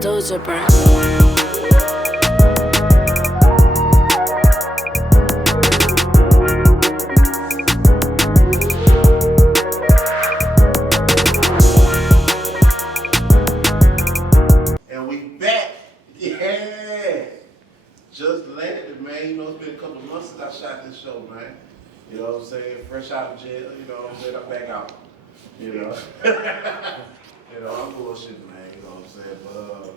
Doja Brown. And we back. Yeah. Just landed, man. You know, it's been a couple of months since I shot this show, man. You know what I'm saying? Fresh out of jail, you know what I'm saying? I'm back out. You know? You know, I'm bullshitting, man. You know what I'm saying? But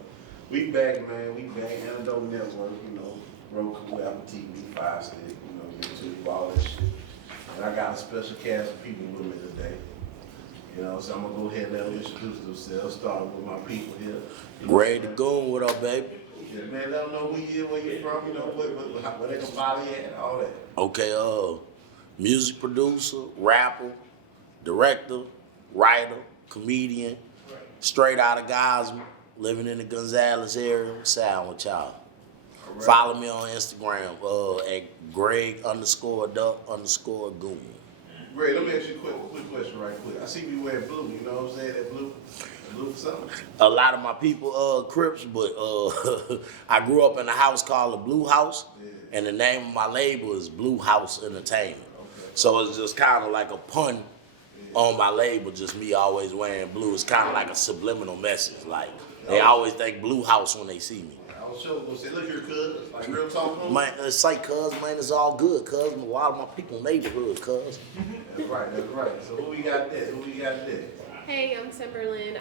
we back, man. We back. Antidote Network, you know, Roku, Apple TV, Fire Stick, you know, YouTube, all that shit. And I got a special cast of people with me today. You know, so I'm gonna go ahead and let them introduce themselves, starting with my people here. Greg Da Goon, what up, baby? Yeah, man, let them know who you is, where you from, you know, where they can follow you at, all that. Okay, music producer, rapper, director, writer, comedian, straight out of Gosman, living in the Gonzales area. Sound with y'all. Right. Follow me on Instagram at Greg_Da_Goon. Greg, let me ask you a quick question right quick. I see you wearing blue, you know what I'm saying? That blue something. A lot of my people Crips, but I grew up in a house called the Blue House, and the name of my label is Blue House Entertainment. Okay. So it's just kind of like a pun on my label, just me always wearing blue. It's kind of like a subliminal message. Like, they always think Blue House when they see me. I was sure gonna say, look here, cuz, like real talk. Man, it's like, cuz, man, it's all good, cuz. A lot of my people neighborhood, cuz. That's right. So who we got there? Hey, I'm Timberlyn,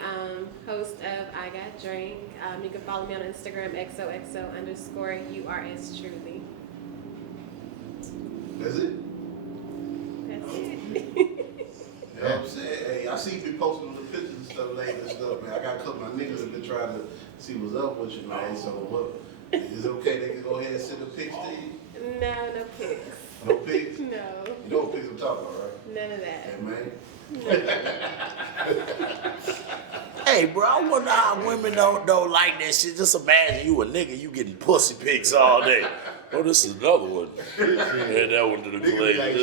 host of I Got Drink. You can follow me on Instagram, XOXO_URSTruly. That's it? That's it. You know what I'm saying? Hey, I see you be posting the pictures and stuff lately and stuff, man. I got a couple of my niggas that been trying to see what's up with you, man. So what? Is it okay they can go ahead and send the pics to you? No pics. No pics? No, You know what pics I'm talking about, right? none of that. Hey, man. Hey, bro, I wonder how women don't like that shit. Just imagine you a nigga, you getting pussy pics all day. Oh, this is another one. And that one to the Like,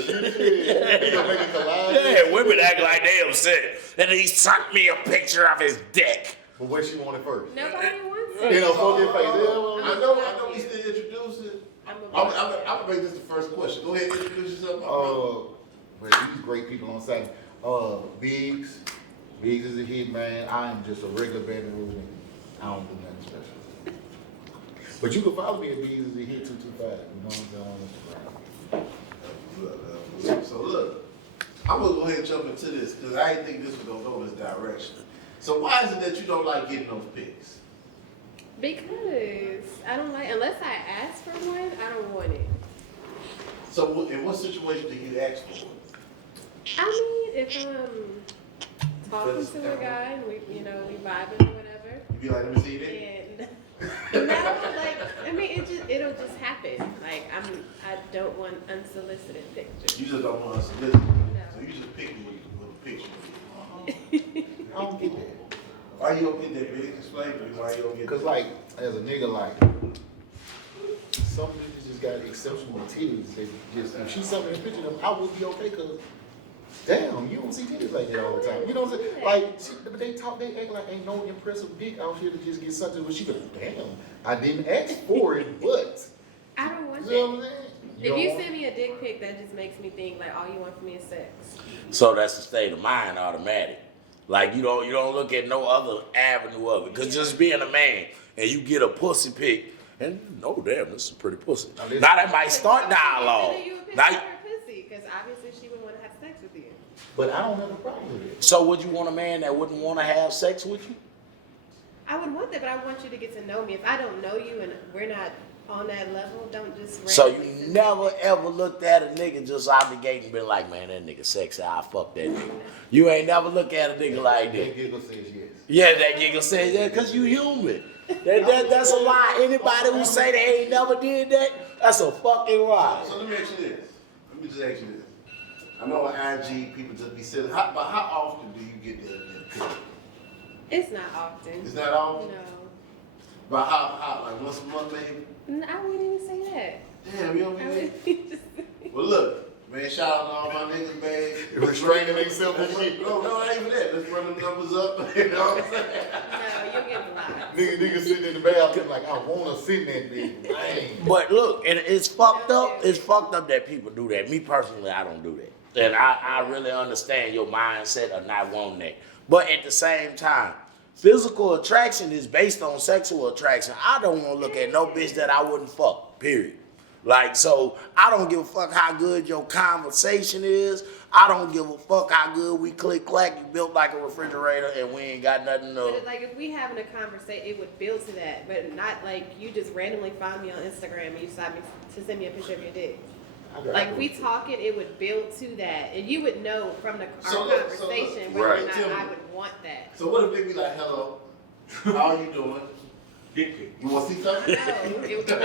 collage. Yeah, women act like they upset. And he sent me a picture of his dick. But what she wanted first? Nobody wants it. You know, fuck your face. I know we still introducing. I'm gonna make this the first question. Go ahead and introduce yourself. But these great people on site. Biggz. Biggz is a hit, man. I am just a regular Baton Rouge nigga. I don't do nothing special. But you can follow me at Biggz is a hit 225. You know what I'm saying, on Instagram. So look, I'm gonna go ahead and jump into this because I didn't think this was gonna go this direction. So why is it that you don't like getting those pics? Because I don't like, unless I ask for one, I don't want it. So in what situation do you ask for it? I mean, if I'm talking to a guy and we vibing or whatever. You be like, let me see that. And no, like, I mean, it'll just happen. Like, I don't want unsolicited pictures. You just don't want us to listen. No. So you just pick with a picture. I don't get that. Why you don't get that, Bigz? Explain to me why you don't get Cause that. like, as a nigga, like, some niggas just got exceptional titties. They just, if she sent me a picture of them, I would be okay, cause damn, you don't see niggas like that all the time. You know what I'm saying? Like, they act like ain't no impressive dick out here to just get something, but she goes, damn, I didn't ask for it, but. I don't want You know what that. I'm saying? If you send me a dick pic, that just makes me think like all you want from me is sex. So that's a state of mind automatic. Like you don't look at no other avenue of it. Cause just being a man and you get a pussy pic and oh damn, this is a pretty pussy. Now that might start dialogue. Now, Her pussy, because obviously she would want to have sex with you. But I don't have a problem with it. so would you want a man that wouldn't want to have sex with you? I would want that, but I want you to get to know me. If I don't know you and we're not on that level, don't just So randomly you send never me. ever looked at a nigga just out the gate and been like, man, that nigga sexy, I'll fuck that nigga. You ain't never look at a nigga like That that. giggle says yes. Yeah, that giggle says that because you human. That's a lie. Anybody who say they ain't never did that, that's a fucking lie. So let me ask you this. Let me just ask you this. I know on IG people just be saying, but how often do you get that pic? It's not often. It's not often? No. But how, like once a month maybe? I wouldn't even say that. Damn, you don't I mean wouldn't that? even say Well look, man, shout out to all my niggas, man. Restraining themselves and shit. No, not even that. Let's run the numbers up. You know what I'm saying? No, you'll get blocked. Nigga sitting in the bathroom like, I wanna sit in that bitch. Man. But look, and it's fucked up. It's fucked up that people do that. Me personally, I don't do that. And I really understand your mindset of not wanting that. But at the same time, physical attraction is based on sexual attraction. I don't want to look at no bitch that I wouldn't fuck, period. Like, so I don't give a fuck how good your conversation is. I don't give a fuck how good we click clack. You built like a refrigerator and we ain't got nothing to. But like if we having a conversation, it would build to that, but not like you just randomly find me on Instagram and you decide to send me a picture of your dick. Like we talking, it would build to that, and you would know from our conversation whether or not I would want that. So what if they be like, hello, how are you doing? You want to see something? No, it would be no.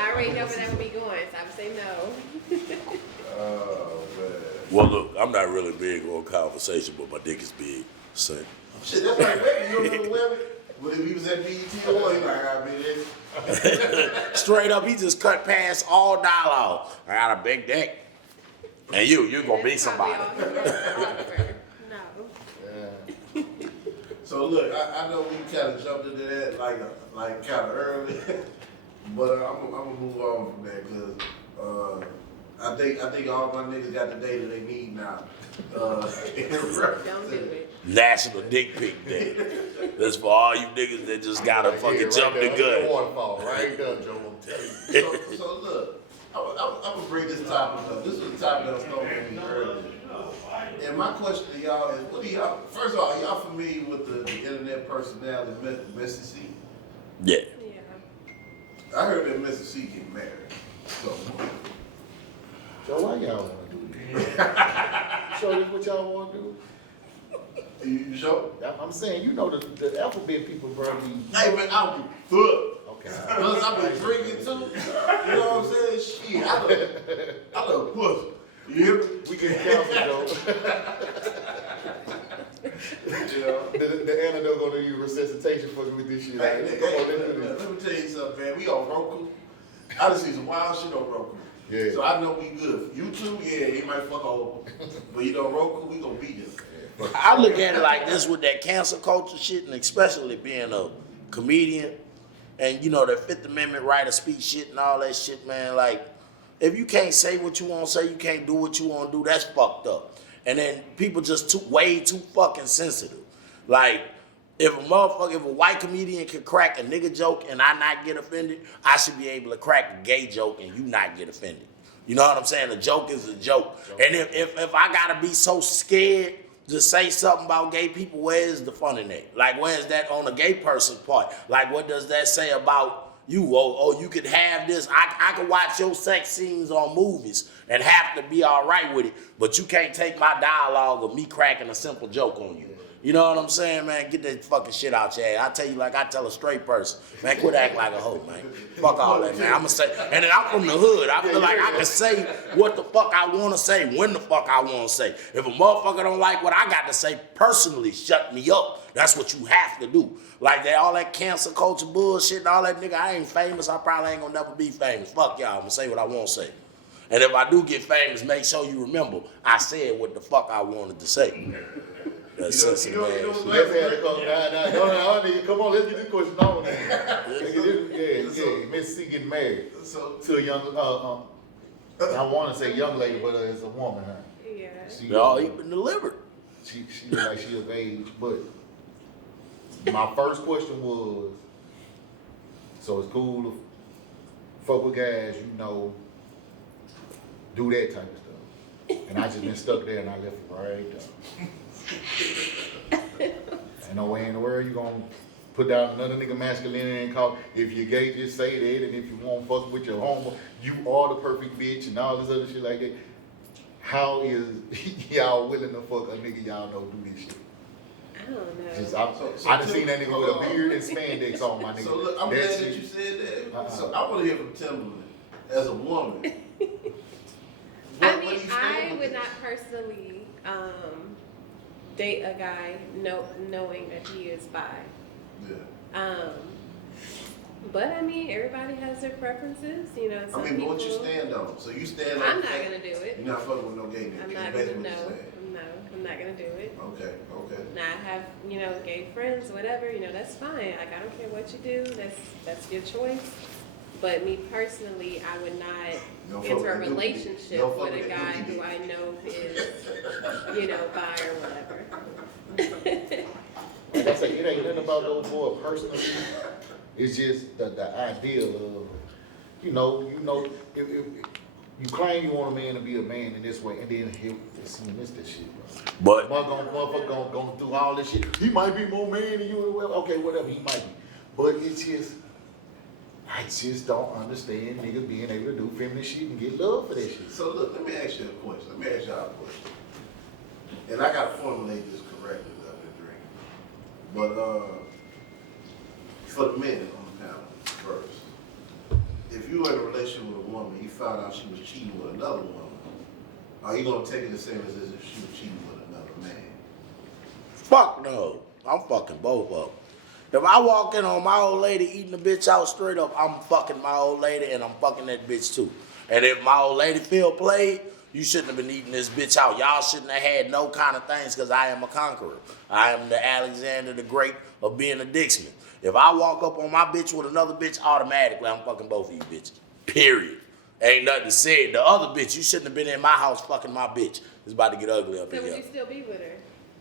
I already know where that would be going, so I would say no. Oh, man. Well, look, I'm not really big on conversation, but my dick is big. So. Shit, that's like that. You don't know women? But if he was at BET, he like, I be this. Straight up, he just cut past all dialogue. I got a big dick. And you're going to be somebody. No. So look, I know we kind of jumped into that like kind of early, but I'm gonna move on from that because I think all my niggas got the data they need now. Don't do it. National Dick Pic Day. That's for all you niggas that just gotta fucking jump the gun. Waterfall, right there, Joe. I'm telling you. So look, I'm gonna bring this topic up. This was a topic that was coming from me earlier. And my question to y'all is, what do y'all? First of all, are y'all familiar with the internet personality Missy C? Yeah. Yeah. I heard that Missy C get married. So. So why y'all wanna do this? Show this what y'all wanna do? You sure? I'm saying, you know the alphabet people probably. Hey man, I'll be fuck. Okay. Plus I've been drinking too. You know what I'm saying? Shit, I love pussy. You hear me? We can cancel, Joe. The antidote gonna use resuscitation for with this shit. Hey, Like, come on, let's do this. let me tell you something, man. We on Roku. I done seen some wild shit on Roku. Yeah. So I know we good. YouTube, yeah, he might fuck over. But you know, Roku, we gonna beat him. I look at it like this with that cancel culture shit, and especially being a comedian and, you know, the Fifth Amendment right of speech shit and all that shit, man. Like, if you can't say what you want to say, you can't do what you want to do, that's fucked up. And then people just way too fucking sensitive. Like, if a white comedian can crack a nigga joke and I not get offended, I should be able to crack a gay joke and you not get offended. You know what I'm saying? A joke is a joke. And if I gotta be so scared to say something about gay people, where is the fun in that? Like, where is that on a gay person's part? Like, what does that say about you? Oh, you could have this. I could watch your sex scenes on movies and have to be all right with it, but you can't take my dialogue of me cracking a simple joke on you. You know what I'm saying, man? Get that fucking shit out your ass. I tell you like I tell a straight person. Man, quit acting like a hoe, man. Fuck all that, man. I'ma say, and then I'm from the hood. I feel like I can say what the fuck I want to say, when the fuck I want to say. If a motherfucker don't like what I got to say, personally shut me up. That's what you have to do. Like all that cancel culture bullshit and all that, nigga, I ain't famous. I probably ain't gonna never be famous. Fuck y'all, I'm gonna say what I want to say. And if I do get famous, make sure you remember I said what the fuck I wanted to say. That's sensitive, man. Let's have it come down. Come on, let's get this question on. Yeah, Miss C getting married to a young, I want to say young lady, but it's a woman, huh? Yeah. Y'all even delivered. She look like she of age, but my first question was, so it's cool to fuck with guys, you know, do that type of stuff. And I just been stuck there and I left it right there. Ain't no way in the world you gonna put down another nigga masculinity and call, if you're gay, just say that, and if you won't fuck with your homeboy, you are the perfect bitch and all this other shit like that. How is y'all willing to fuck a nigga y'all know do this shit? I don't know. I done seen that nigga with a beard and spandex on, my nigga. So look, I'm glad that you said that. So I want to hear from Timberland as a woman. I would not personally date a guy knowing that he is bi. Yeah. But I mean, everybody has their preferences, you know. Some I mean, people, what you stand on? So you stand on. I'm not gonna do it. You're not fucking with no gay nigga. I'm not gonna I'm not gonna do it. Okay. Now I have, you know, gay friends, whatever, you know, that's fine. Like I don't care what you do, that's your choice. But me personally, I would not enter a relationship with a guy who I know is, you know, bi or whatever. Like I say, it ain't nothing about those boys personally. It's just the idea of, you if you claim you want a man to be a man in this way, and then you miss that shit, bro. But Motherfucker gonna do all this shit. He might be more man than you. Well, okay, whatever, he might be. But it's just, I just don't understand niggas being able to do feminine shit and get love for that shit. So look, let me ask you a question. Let me ask y'all a question. And I gotta formulate this correctly, I've been drinking. But for the men on the panel first, if you were in a relationship with a woman, you found out she was cheating with another woman, are you gonna take it the same as if she was cheating with another man? fuck no. I'm fucking both of them. If I walk in on my old lady eating the bitch out straight up, I'm fucking my old lady and I'm fucking that bitch too. And if my old lady feel played, you shouldn't have been eating this bitch out. Y'all shouldn't have had no kind of things because I am a conqueror. I am the Alexander the Great of being a Dixman. If I walk up on my bitch with another bitch, automatically I'm fucking both of you bitches. Period. Ain't nothing said. The other bitch, you shouldn't have been in my house fucking my bitch. It's about to get ugly up So in would here. you still be with her?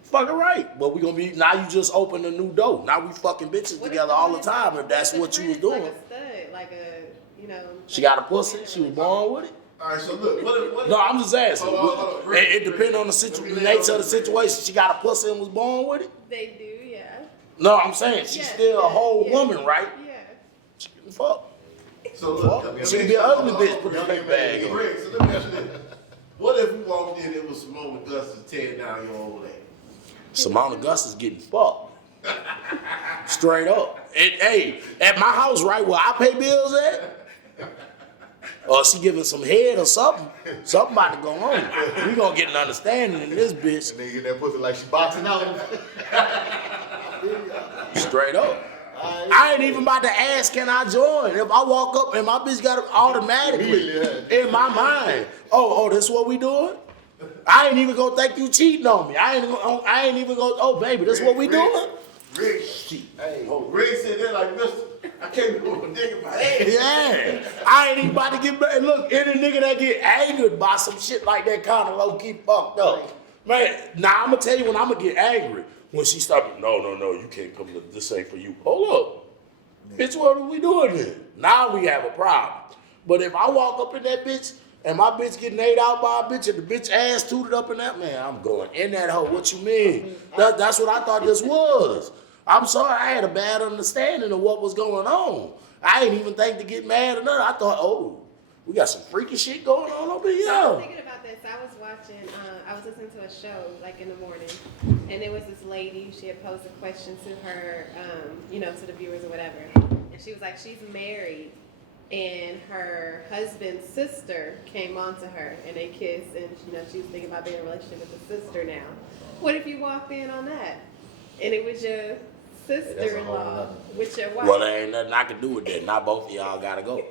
Fucking right. But we gonna be, now you just opened a new door. Now we fucking bitches What together if all the time if that's what you was doing. Like a stud, like a, you know. She got a pussy, she was born with it. All right, so look, what No, I'm just asking. Hold on, It depends on the nature of the situation. She got a pussy and was born with it? They do, yeah. No, I'm saying she's Yes, still a whole yes, woman, right? Yeah. She can fuck. So look, Fuck. let me She can ask be an you- ugly hold bitch, on, put the hold fake on, bag on. Greg, so let me ask you this. What if we walked in, it was Simone Augustus tearing down your old lady? Simone Augustus getting fucked. Straight up. Hey, at my house, right, where I pay bills at, or she giving some head or something, something about to go on. We gonna get an understanding in this bitch. And then get that pussy like she boxing out. Straight up. I ain't even about to ask, can I join? If I walk up and my bitch got it automatically in my mind, oh, this what we doing? I ain't even gonna think you cheating on me. I ain't even gonna, oh baby, this what we doing? Greg, Greg said that like, mister, I can't do a nigga my head. Yeah. I ain't even about to get back. Look, any nigga that get angered by some shit like that kind of low-key fucked up. Man, now I'm gonna tell you when I'm gonna get angry. When she start, no, you can't come to this ain't for you. Hold up. Bitch, what are we doing then? Now we have a problem. But if I walk up in that bitch and my bitch getting ate out by a bitch and the bitch ass tooted up in that, man, I'm going in that hoe. What you mean? That's what I thought this was. I'm sorry, I had a bad understanding of what was going on. I ain't even think to get mad or nothing. I thought, oh, we got some freaky shit going on over here. So I was thinking about this. I was watching, I was listening to a show like in the morning, and there was this lady. She had posed a question to her, you know, to the viewers or whatever, and she was like, she's married, and her husband's sister came on to her, and they kissed, and you know, she was thinking about being in a relationship with the sister now. What if you walked in on that, and it was your sister-in-law with your wife? Well, there ain't nothing I can do with that. Not both of y'all gotta go.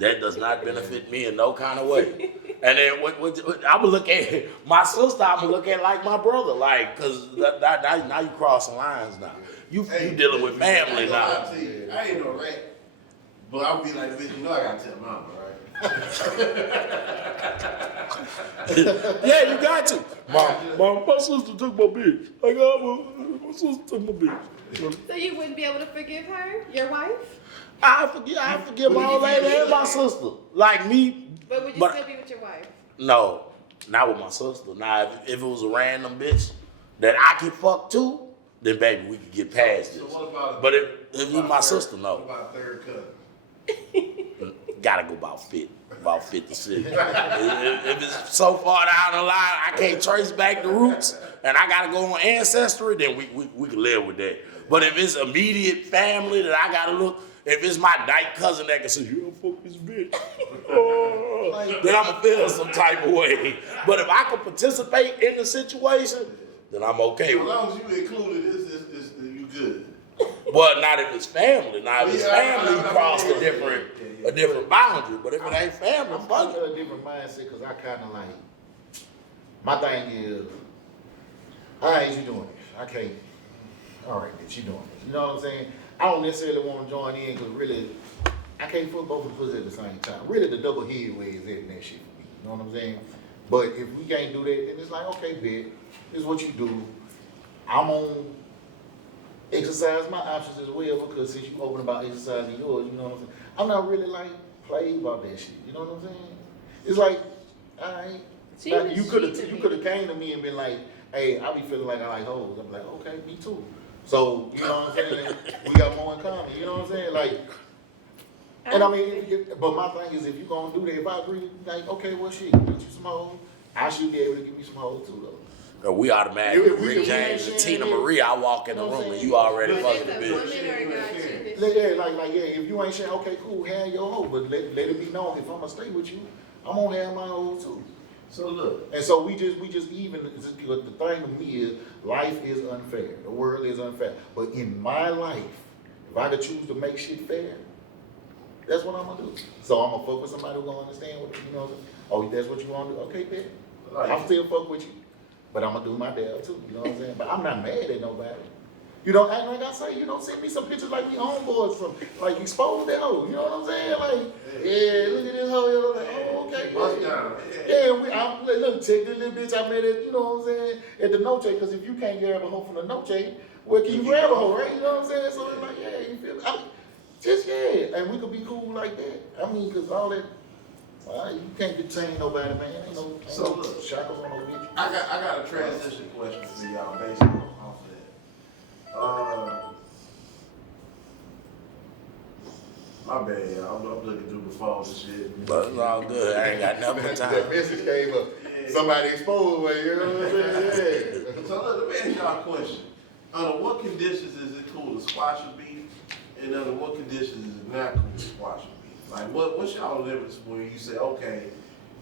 That does not benefit me in no kind of way. And then I'm gonna look at my sister. I'm gonna look at like my brother, like, cause now you crossing lines now. You dealing with family now. I ain't no rat, but I'll be like, bitch, you know I gotta tell mama, right? Yeah, you got to. My sister took my bitch. My sister took my bitch. So you wouldn't be able to forgive her, your wife? I forgive my old lady and my sister. Like me. But would you still be with your wife? No, not with my sister. Now, if it was a random bitch that I could fuck too, then baby, we could get past this. So what about? But if it was my sister, no. What about third cousin? Gotta go about 50 cents. If it's so far down the line, I can't trace back the roots, and I gotta go on Ancestry, then we can live with that. But if it's immediate family that I gotta look, if it's my dyke cousin that can say, you don't fuck this bitch, then I'ma feel some type of way. But if I can participate in the situation, then I'm okay As with it. long as you included this, you good. Well, not if it's family. Now if it's family, you cross a different boundary. But if it ain't family, I'm fuck in a different mindset because I kind of like, my thing is, all right, you doing this. I can't, all right, bitch, you doing this. You know what I'm saying? I don't necessarily want to join in because really, I can't fuck both of the pussies at the same time. Really, the double headway is in that shit for me. You know what I'm saying? But if we can't do that, then it's like, okay, bitch, this is what you do. I'm on exercise my options as well because since you open about exercising yours, you know what I'm saying? I'm not really like played about that shit. You know what I'm saying? It's like, all right. Like, you could have came to me and been like, hey, I be feeling like I like hoes. I'm like, okay, me too. So, you know what I'm saying? We got more in common. You know what I'm saying? Like, and I mean, but my thing is, if you gonna do that, if I agree, like, okay, well, shit, get you some hoes, I should be able to give me some hoes too, though. We automatically, Rick James and Tina Marie, I walk in the room and you already fucking the bitch. Yeah, if you ain't saying, okay, cool, have your hoe, but let it be known, if I'm gonna stay with you, I'm gonna have my hoe too. So look. And so we just even, the thing to me is, life is unfair. The world is unfair. But in my life, if I could choose to make shit fair, that's what I'm gonna do. So I'm gonna fuck with somebody who's gonna understand what, you know, oh, that's what you wanna do? Okay, bitch. I'll still fuck with you. But I'm gonna do my damn too, you know what I'm saying? But I'm not mad at nobody. You know, and like I say, you know, send me some pictures like we homeboys from, like, expose that hoe, you know what I'm saying? Like, yeah, look at this hoe, you know, like, oh, okay, yeah, look, check this little bitch I met at, you know what I'm saying, at the Noche, because if you can't grab a hoe from the Noche, where can you grab a hoe, right? You know what I'm saying? So it's like, yeah, you feel me? And we could be cool like that. I mean, because all that, you can't detain nobody, man. Ain't no shackles on no bitch. I got a transition question for y'all based off that. My bad, y'all. I'm looking through the phone and shit. But it's all good. I ain't got nothing but time. That message came up. Yeah. Somebody exposed me, you know what I'm saying? Yeah. So look, let me ask y'all a question. Under what conditions is it cool to squash a beef? And under what conditions is it not cool to squash a beef? Like, what's y'all limits when you say, okay,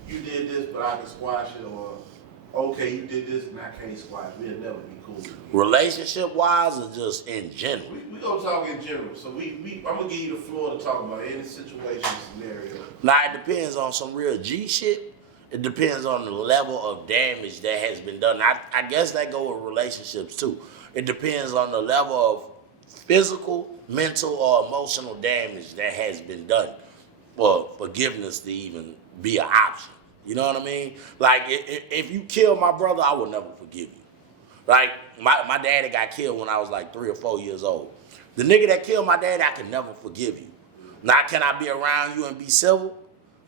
you did this, but I can squash it, or okay, you did this and I can't squash it. We'll never be cool. Relationship wise or just in general? We gonna talk in general. So I'm gonna give you the floor to talk about any situation, scenario. Now it depends on some real G shit. It depends on the level of damage that has been done. I guess that go with relationships too. It depends on the level of physical, mental, or emotional damage that has been done for forgiveness to even be an option. You know what I mean? Like, if you kill my brother, I will never forgive you. Like, my daddy got killed when I was like 3 or 4 years old. The nigga that killed my daddy, I can never forgive you. Now, can I be around you and be civil?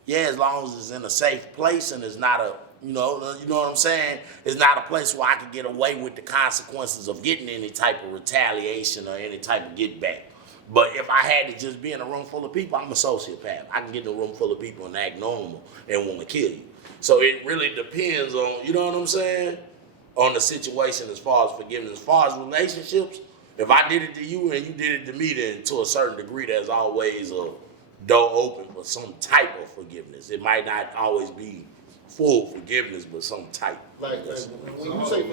Yeah, as long as it's in a safe place and it's not a, you know what I'm saying? It's not a place where I can get away with the consequences of getting any type of retaliation or any type of get back. But if I had to just be in a room full of people, I'm a sociopath. I can get in a room full of people and act normal and want to kill you. So it really depends on, you know what I'm saying, on the situation as far as forgiveness. As far as relationships, if I did it to you and you did it to me, then to a certain degree, there's always a door open for some type of forgiveness. It might not always be full forgiveness, but some type. Like when you say,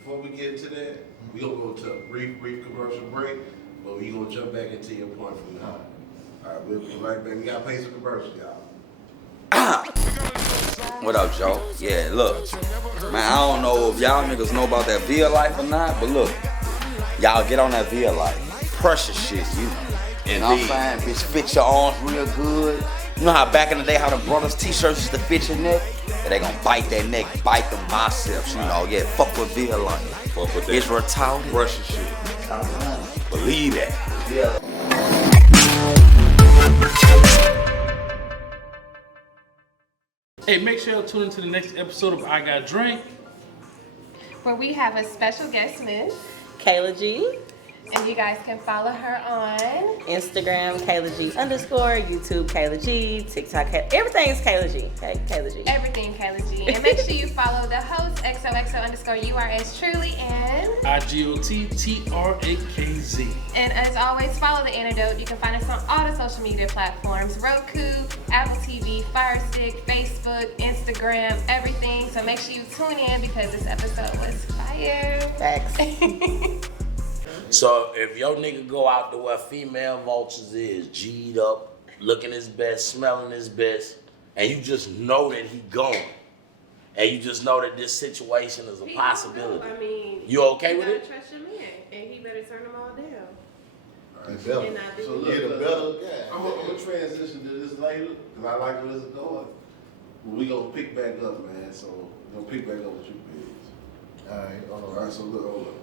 before we get into that, we're going to go to a brief commercial break, but we're going to jump back into your point from now. All right, we'll be right back. We got to pay some commercials, y'all. What up, Joe? Yeah, look, man, I don't know if y'all niggas know about that Via Life or not, but look, y'all get on that Via Life. Precious shit, you know. You know what I'm saying? Bitch, fit your arms real good. You know how back in the day, how the brothers' t-shirts used to fit your neck? Yeah, they gonna bite that neck, bite them biceps, you know. Yeah, fuck with Via Life. Fuck with that. It's retarded. Precious shit. Believe that. Yeah. Hey, make sure you tune into the next episode of I Got Drink, where we have a special guest, Miss Kayla G. And you guys can follow her on Instagram, Kayla G _, YouTube, Kayla G, TikTok, everything is Kayla G. Okay, Kayla G. Everything Kayla G. And make sure you follow the host, XOXO_URS Truly, and IGOTTRAKZ. And as always, follow The Antidote. You can find us on all the social media platforms: Roku, Apple TV, Fire Stick, Facebook, Instagram, everything. So make sure you tune in because this episode was fire. Facts. So if your nigga go out to where female vultures is, G'd up, looking his best, smelling his best, and you just know that he going, and you just know that this situation is a possibility. I mean, you okay with it? You gotta trust your man, and he better turn them all down. He better. And not do So it. look, Get a better guy. I'm gonna transition to this later, because I like where this is going. We gonna pick back up, man, so we're gonna pick back up with you, Biggz. All Alright, so look, hold up.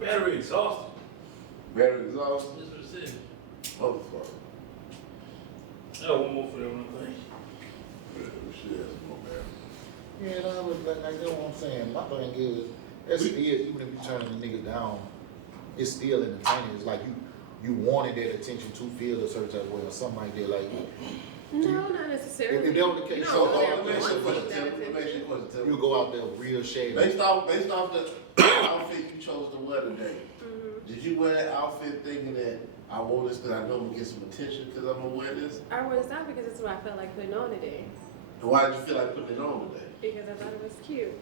Battery exhausted. Battery exhausted? That's what it said. Motherfucker. Oh, one more for that one thing. We should have some more battery. Yeah, no, but like that's what I'm saying. My thing is, that's still, even if you turn the nigga down, it's still entertaining. It's like you wanted that attention to feel a certain type of way or something like that. Like, No, not necessarily. If that was the case, No, so no, Let me no, ask you a no, question, no, Tim. no, Let me ask you a question, Tim. you go out there real shady. Based off the outfit you chose to wear today, did you wear that outfit thinking that I wore this because I know I'm gonna get some attention because I'm gonna wear this? I wore this out because it's what I felt like putting on today. And why did you feel like putting it on today? Because I thought it was cute.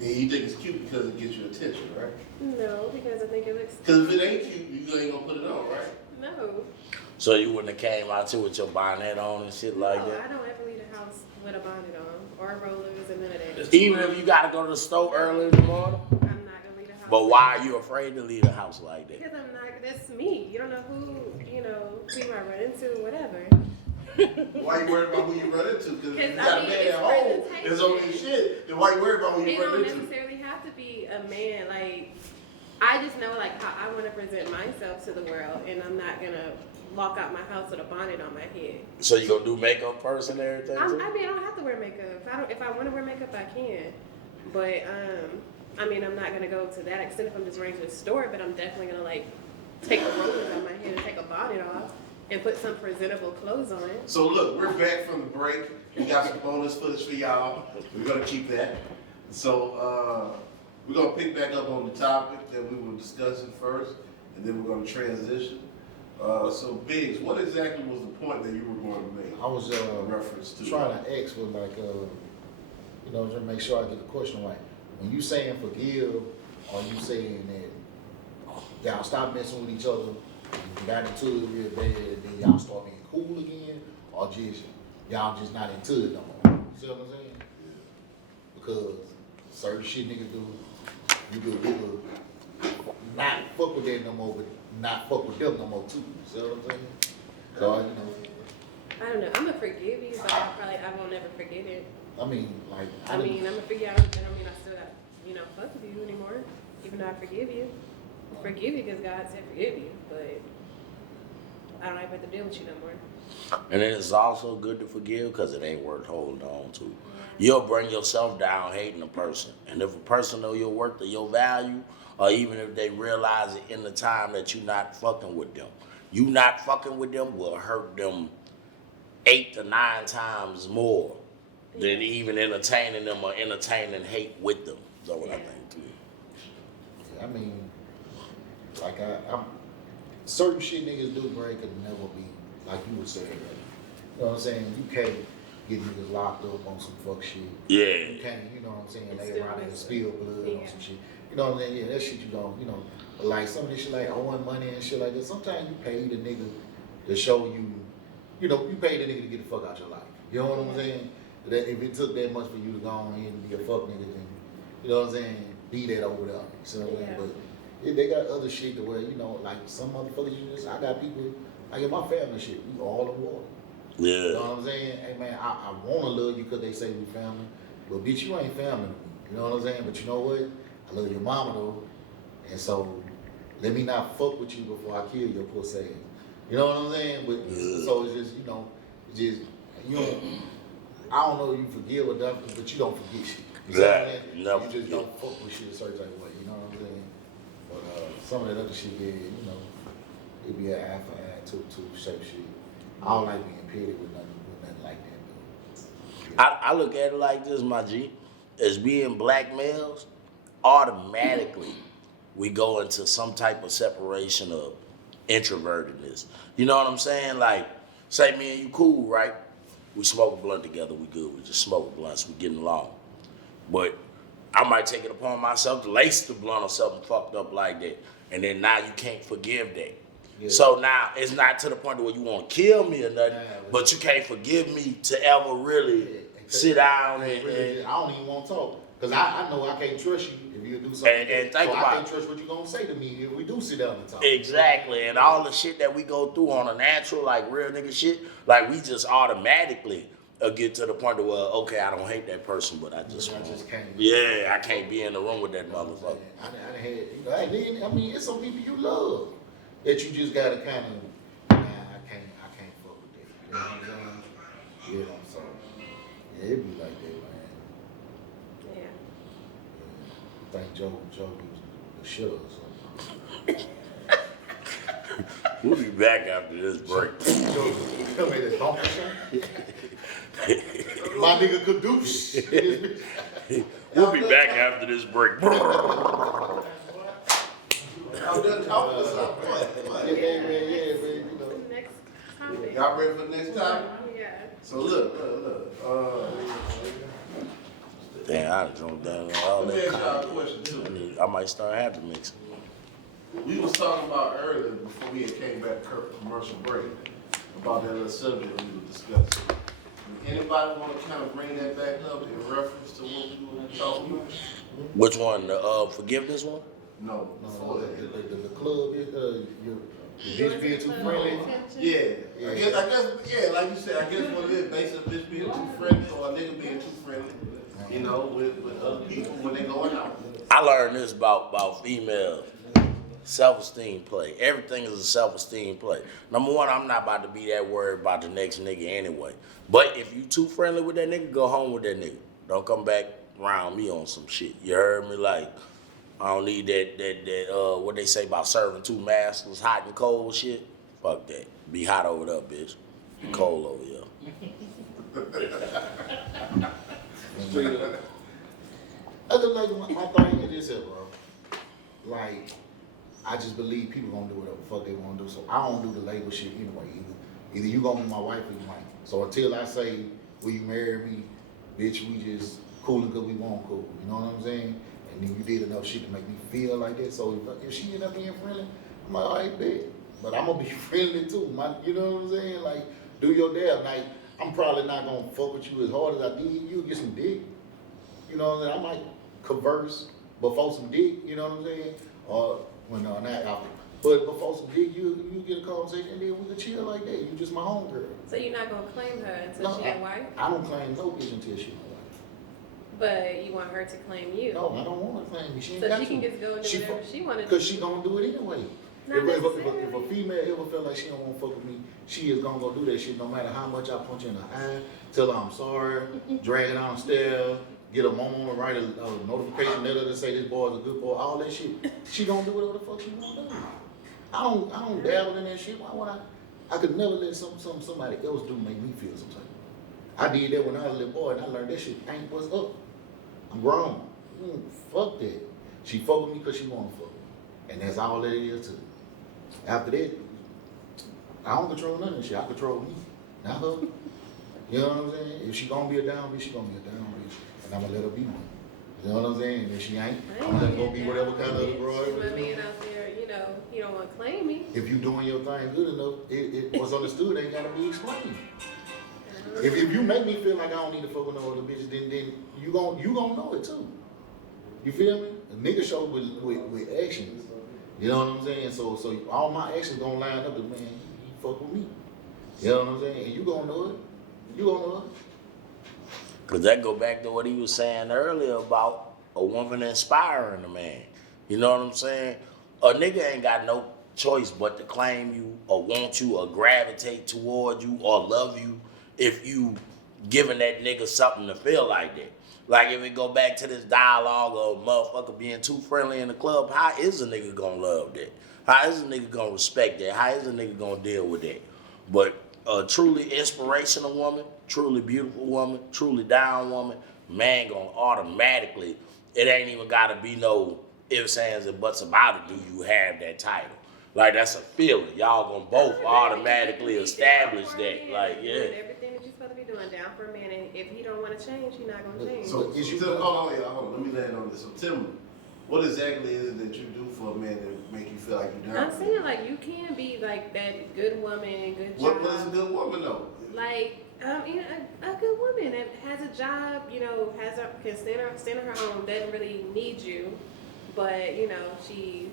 And you think it's cute because it gets you attention, right? No, because I think it looks. Because if it ain't cute, you ain't gonna put it on, right? No. So you wouldn't have came out here with your bonnet on and shit like No, that? I don't ever leave the house with a bonnet on or rollers and none of that. That's Even if you gotta go to the store early in the morning? I'm not gonna leave the house. But why are you afraid to leave the house like that? Because I'm not. That's me. You don't know who you might run into, whatever. Why you worried about who you run into? Because if you 'Cause, got I a mean, man it's at home, presentation. it's only shit. Then why you worried about who It you don't run into? necessarily have to be a man. Like, I just know like how I want to present myself to the world, and I'm not gonna walk out my house with a bonnet on my head. So you gonna do makeup first and everything I too? mean, I don't have to wear makeup. If I want to wear makeup, I can. But I mean, I'm not gonna go to that extent if I'm just running to the store. But I'm definitely gonna like take the rollers on my head and take a bonnet off and put some presentable clothes on. So look, we're back from the break. We got some bonus footage for y'all. We're gonna keep that. So we're gonna pick back up on the topic that we were discussing first, and then we're gonna transition. So Biggz, what exactly was the point that you were going to make? I was in reference to trying to ask with like just to make sure I get the question right. When you saying forgive, are you saying that y'all stop messing with each other, you got into it real bad, and then y'all start being cool again, or just y'all just not into it no more? You see what I'm saying? Because certain shit niggas do, you could not fuck with that no more, but not fuck with them no more too. You see what I'm saying? So I don't know. I'm gonna forgive you, but I won't never forget it. I mean, like, I'm gonna forgive you. I don't mean I still got, fuck with you anymore. Even though I forgive you. I forgive you because God said forgive you. But I don't ever have to deal with you no more. And then it's also good to forgive because it ain't worth holding on to. You'll bring yourself down hating a person. And if a person know your worth or your value, or even if they realize it in the time that you're not fucking with them, you not fucking with them will hurt them 8 to 9 times more than even entertaining them or entertaining hate with them. That's what I think too. I mean, like I'm certain shit niggas do, Greg, could never be like you were saying. Right? You know what I'm saying? You can't get niggas locked up on some fuck shit. Yeah. You can't, you know what I'm saying? It's Lay still around and messed spill up. blood Yeah. on some shit. You know what I'm saying? Yeah, that shit you don't, like some of this shit like owing money and shit like that. Sometimes you pay the nigga to show you, you pay the nigga to get the fuck out your life. You know what I'm saying? That if it took that much for you to go on here and be a fuck nigga, then you know what I'm saying? Be that over there. You see what I'm saying? But they got other shit to where, like some motherfuckers, I got people, like in my family shit, we all in water. Yeah. You know what I'm saying? Hey man, I wanna love you because they say we family, but bitch, you ain't family to me. You know what I'm saying? But you know what? I love your mama though, and so let me not fuck with you before I kill your pussy ass. You know what I'm saying? But so it's just, it's just I don't know if you forgive or nothing, but you don't forget shit. You know what I'm saying? Never You just forget. don't fuck with shit a certain type of way. You know what I'm saying? But some of that other shit, yeah, it be an eye for eye, tooth to shape shit. I don't like being pitted with nothing like that though. I look at it like this, my G. As being black males, automatically we go into some type of separation of introvertedness. You know what I'm saying? Like, say me and you cool, right? We smoke a blunt together, we good. We just smoke blunts, we getting along. But I might take it upon myself to lace the blunt or something fucked up like that. and then now you can't forgive that. Yeah. So now it's not to the point where you want to kill me or nothing, but you can't forgive me to ever really sit down and I don't even want to talk. Because I know I can't trust you if you do something. And think so about I can't trust what you're going to say to me if we do sit down and talk. Exactly. And all the shit that we go through on a natural, like real nigga shit, like we just automatically get to the point of, well, okay, I don't hate that person, but I just can't. Yeah, I can't be in the room with that motherfucker. I mean, it's some people you love that you just got to kind of, I can't fuck with that. You know what I'm saying? Yeah, so, yeah, it be like that, man. I think Joe was the shit or something. We'll be back after this break. Joe, come here, this donkey show. My nigga Kadoosh. We'll be back after this break. I'm done talking to something. Yeah, man, you know. Next topic. Y'all ready for the next time? Yeah. So look. Damn, I done drunk down all Let me that ask y'all a content. question too. I might start happy mixing. We was talking about earlier before we had came back to commercial break about that little subject we were discussing. Anybody want to kind of bring that back up in reference to what we were talking about? Which one? The forgiveness one? No, before that. The club is your bitch being too friendly. Yeah. I guess, yeah, like you said, I guess what it is, basically bitch being too friendly or a nigga being too friendly, you know, with other people when they going out. I learned this about female self-esteem play. Everything is a self-esteem play. Number one, I'm not about to be that worried about the next nigga anyway. But if you too friendly with that nigga, go home with that nigga. Don't come back around me on some shit. You heard me? Like, I don't need that what they say about serving two masters, hot and cold shit. Fuck that. Be hot over there, bitch. Be cold over here. Other like my thing is this here, bro. Like, I just believe people gonna do whatever the fuck they wanna do. So I don't do the label shit anyway. Either you gonna be my wife or you ain't. So until I say, will you marry me, bitch, we just cool because we want cool. You know what I'm saying? And then you did enough shit to make me feel like that. So if she end up being friendly, I'm like, all right, bet. But I'm gonna be friendly too. You know what I'm saying? Like, do your damn. Like, I'm probably not gonna fuck with you as hard as I did. You get some dick. You know what I'm saying? I might converse before some dick. You know what I'm saying? Or when not after. But before some dick, you get a conversation and then we can chill like that. You just my homegirl. So you're not gonna claim her until she a wife? I don't claim no bitch until she my wife. But you want her to claim you? No, I don't want to claim me. She ain't So got she can to. just go and do whatever she wanted to do. Because she gonna do it anyway. Not If a necessarily. female ever feel like she don't want to fuck with me, she is gonna go do that shit no matter how much I punch her in the eye, tell her I'm sorry, drag her downstairs, get a mama, write a notification letter to say this boy is a good boy, all that shit. She gonna do whatever the fuck she wanna do. I don't dabble in that shit. Why would I could never let somebody else do make me feel some type of way. I did that when I was a little boy and I learned that shit ain't what's up. I'm grown. Fuck that. She fuck with me because she wanna fuck with me. And that's all that it is to. After that, I don't control none of that shit. I control me, not her. You know what I'm saying? If she gonna be a down bitch, she gonna be a down bitch. And I'm gonna let her be one. You know what I'm saying? And if she ain't, I'm gonna let her go be whatever kind of bro. But being out there, you don't want to claim me. If you doing your thing good enough, it was understood, ain't gotta be explained. If you make me feel like I don't need to fuck with no other bitches, then you gon' know it too. You feel me? A nigga show with actions. You know what I'm saying? So all my actions gonna line up with, man, you fuck with me. You know what I'm saying? And you gonna know it. You gonna know it. Cause that go back to what he was saying earlier about a woman inspiring a man. You know what I'm saying? A nigga ain't got no choice but to claim you or want you or gravitate toward you or love you if you giving that nigga something to feel like that. Like if we go back to this dialogue of motherfucker being too friendly in the club, how is a nigga gonna love that? How is a nigga gonna respect that? How is a nigga gonna deal with that? But a truly inspirational woman, truly beautiful woman, truly down woman, man gonna automatically, it ain't even gotta be no ifs, ands, and buts about it, do you have that title? Like that's a feeling. Y'all gonna both automatically establish that. Like, yeah. Everything that you're supposed to be doing down for a man, and if he don't want to change, he's not gonna change. So hold on. Let me land on this. So Tim, What exactly is it that you do for a man to make you feel like you're down? I'm saying like you can be like that good woman, good job. What is a good woman though? Like you know, a good woman that has a job, you know, can stand on her own, doesn't really need you, but you know she.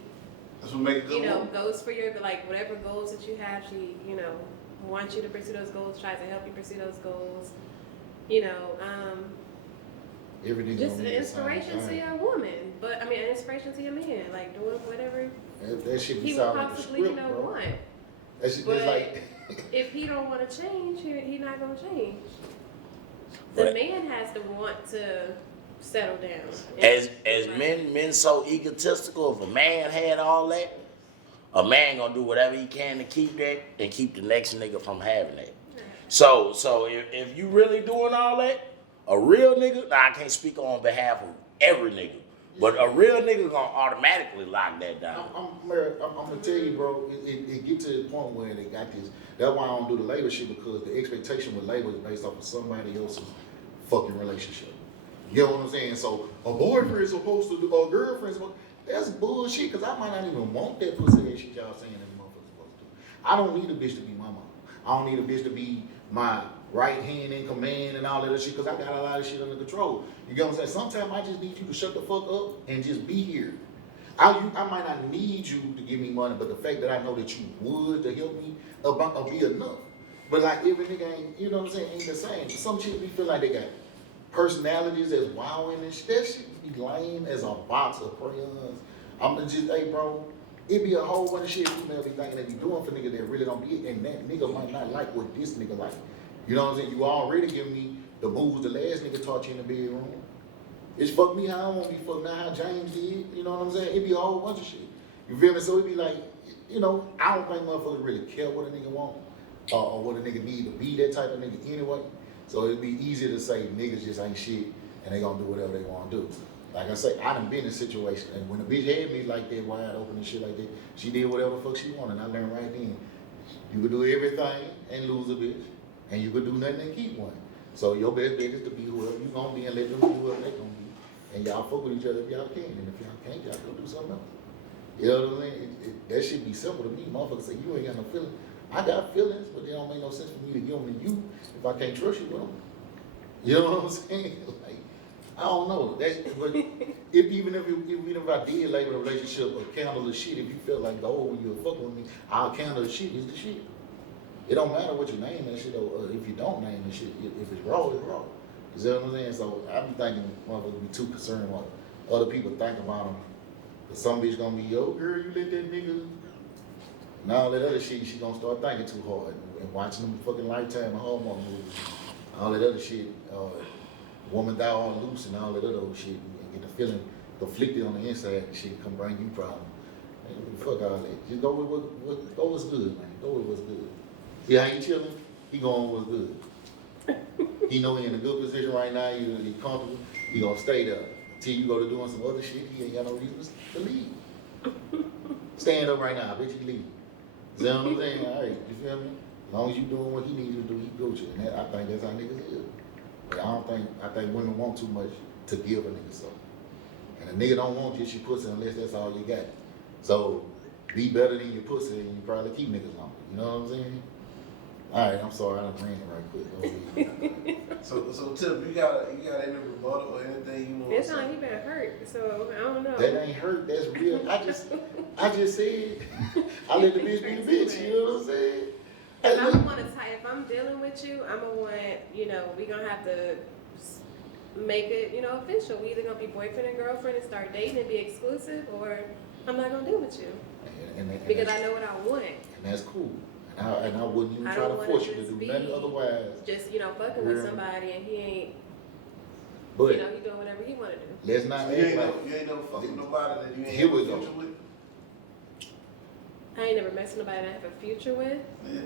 That's what makes a good woman. Goes for your like whatever goals that you have. She wants you to pursue those goals, tries to help you pursue those goals. Everything's just an inspiration to your woman, but I mean an inspiration to your man, like doing whatever that shit be he would sound like a possibly script, bro. want. That shit But is like. if he don't want to change, he not gonna change. The man has to want to settle down. As men so egotistical, if a man had all that, a man gonna do whatever he can to keep that and keep the next nigga from having that. So if you really doing all that, a real nigga, now I can't speak on behalf of every nigga, but a real nigga gonna automatically lock that down. I'm gonna tell you, bro, it get to the point where they got this. That's why I don't do the labor shit, because the expectation with labor is based off of somebody else's fucking relationship. You know what I'm saying? So a boyfriend's supposed to do, or a girlfriend's supposed to, that's bullshit, because I might not even want that pussy that shit y'all saying that motherfucker's supposed to do. I don't need a bitch to be my mom. I don't need a bitch to be my right hand in command and all that other shit, because I got a lot of shit under control. You get what I'm saying? Sometimes I just need you to shut the fuck up and just be here. I might not need you to give me money, but the fact that I know that you would to help me will be enough. But like every nigga ain't, you know what I'm saying, ain't the same. Some shit we feel like they got personalities that's wowing and shit. That shit be lame as a box of crayons. I'm just, hey bro, it be a whole bunch of shit female be thinking they be doing for niggas that really don't be it, and that nigga might not like what this nigga like. You know what I'm saying? You already give me the moves the last nigga taught you in the bedroom. It's fuck me how I want to be fucked, not how James did. You know what I'm saying? It be a whole bunch of shit. You feel me? So it be like, you know, I don't think motherfuckers really care what a nigga want or what a nigga need to be that type of nigga anyway. So it'd be easier to say niggas just ain't shit and they gonna do whatever they wanna do. Like I say, I done been in situations, and when a bitch had me like that, wide open and shit like that, she did whatever the fuck she wanted, and I learned right then. You could do everything and lose a bitch, and you could do nothing and keep one. So your best bet is to be whoever you gonna be and let them be whoever they gonna be. And y'all fuck with each other if y'all can, and if y'all can't, y'all go do something else. You know what I'm saying? That shit be simple to me. Motherfuckers say, you ain't got no feelings. I got feelings, but they don't make no sense for me to give them to you if I can't trust you with them. You know what I'm saying? Like, I don't know. But even if I did label a relationship or handle the shit, if you feel like, oh, you're fucking with me, I'll handle the shit is the shit. It don't matter what you name that shit, or if you don't name the shit. If it's raw, it's raw. You see what I'm saying? So I be thinking motherfuckers be too concerned what other people think about them. Cause some bitch gonna be, yo, girl, you let that nigga. And all that other shit, she gonna start thinking too hard and watching them fucking Lifetime and Hallmark movies. All that other shit, woman thou all loose and all that other old shit, and get the feeling conflicted on the inside and shit come bring you problems. Man, fuck all that. Just go with what's good, man. Go with what's good. See how he chilling? He going what's good. He know he in a good position right now, he comfortable, he gonna stay there. Until you go to doing some other shit, he ain't got no reason to leave. Stand up right now, I bet you leave. You know what I'm saying? All right, you feel me? As long as you doing what he needs you to do, he go to you. And I think that's how niggas is. But I think women want too much to give a nigga something. And a nigga don't want just your pussy unless that's all you got. So be better than your pussy and you probably keep niggas longer. You know what I'm saying? All right, I'm sorry, I done ran it right quick. So Tip, you got any rebuttal or anything you want to say? It's not even hurt, so I don't know. That ain't hurt, that's real. I just said, I let the bitch be the bitch, you know what I'm saying? If I'm want to if I'm dealing with you, I'm gonna want, we gonna have to make it, official. We either gonna be boyfriend and girlfriend and start dating and be exclusive, or I'm not gonna deal with you. Because I know what I want. And that's cool. And I wouldn't even try to force you to do nothing otherwise. Just, fucking with somebody and he ain't, but he doing whatever he want to do. Let's not you ain't never fucking nobody that you ain't Here we have a future go. with? I ain't never met somebody that I have a future with. Yeah.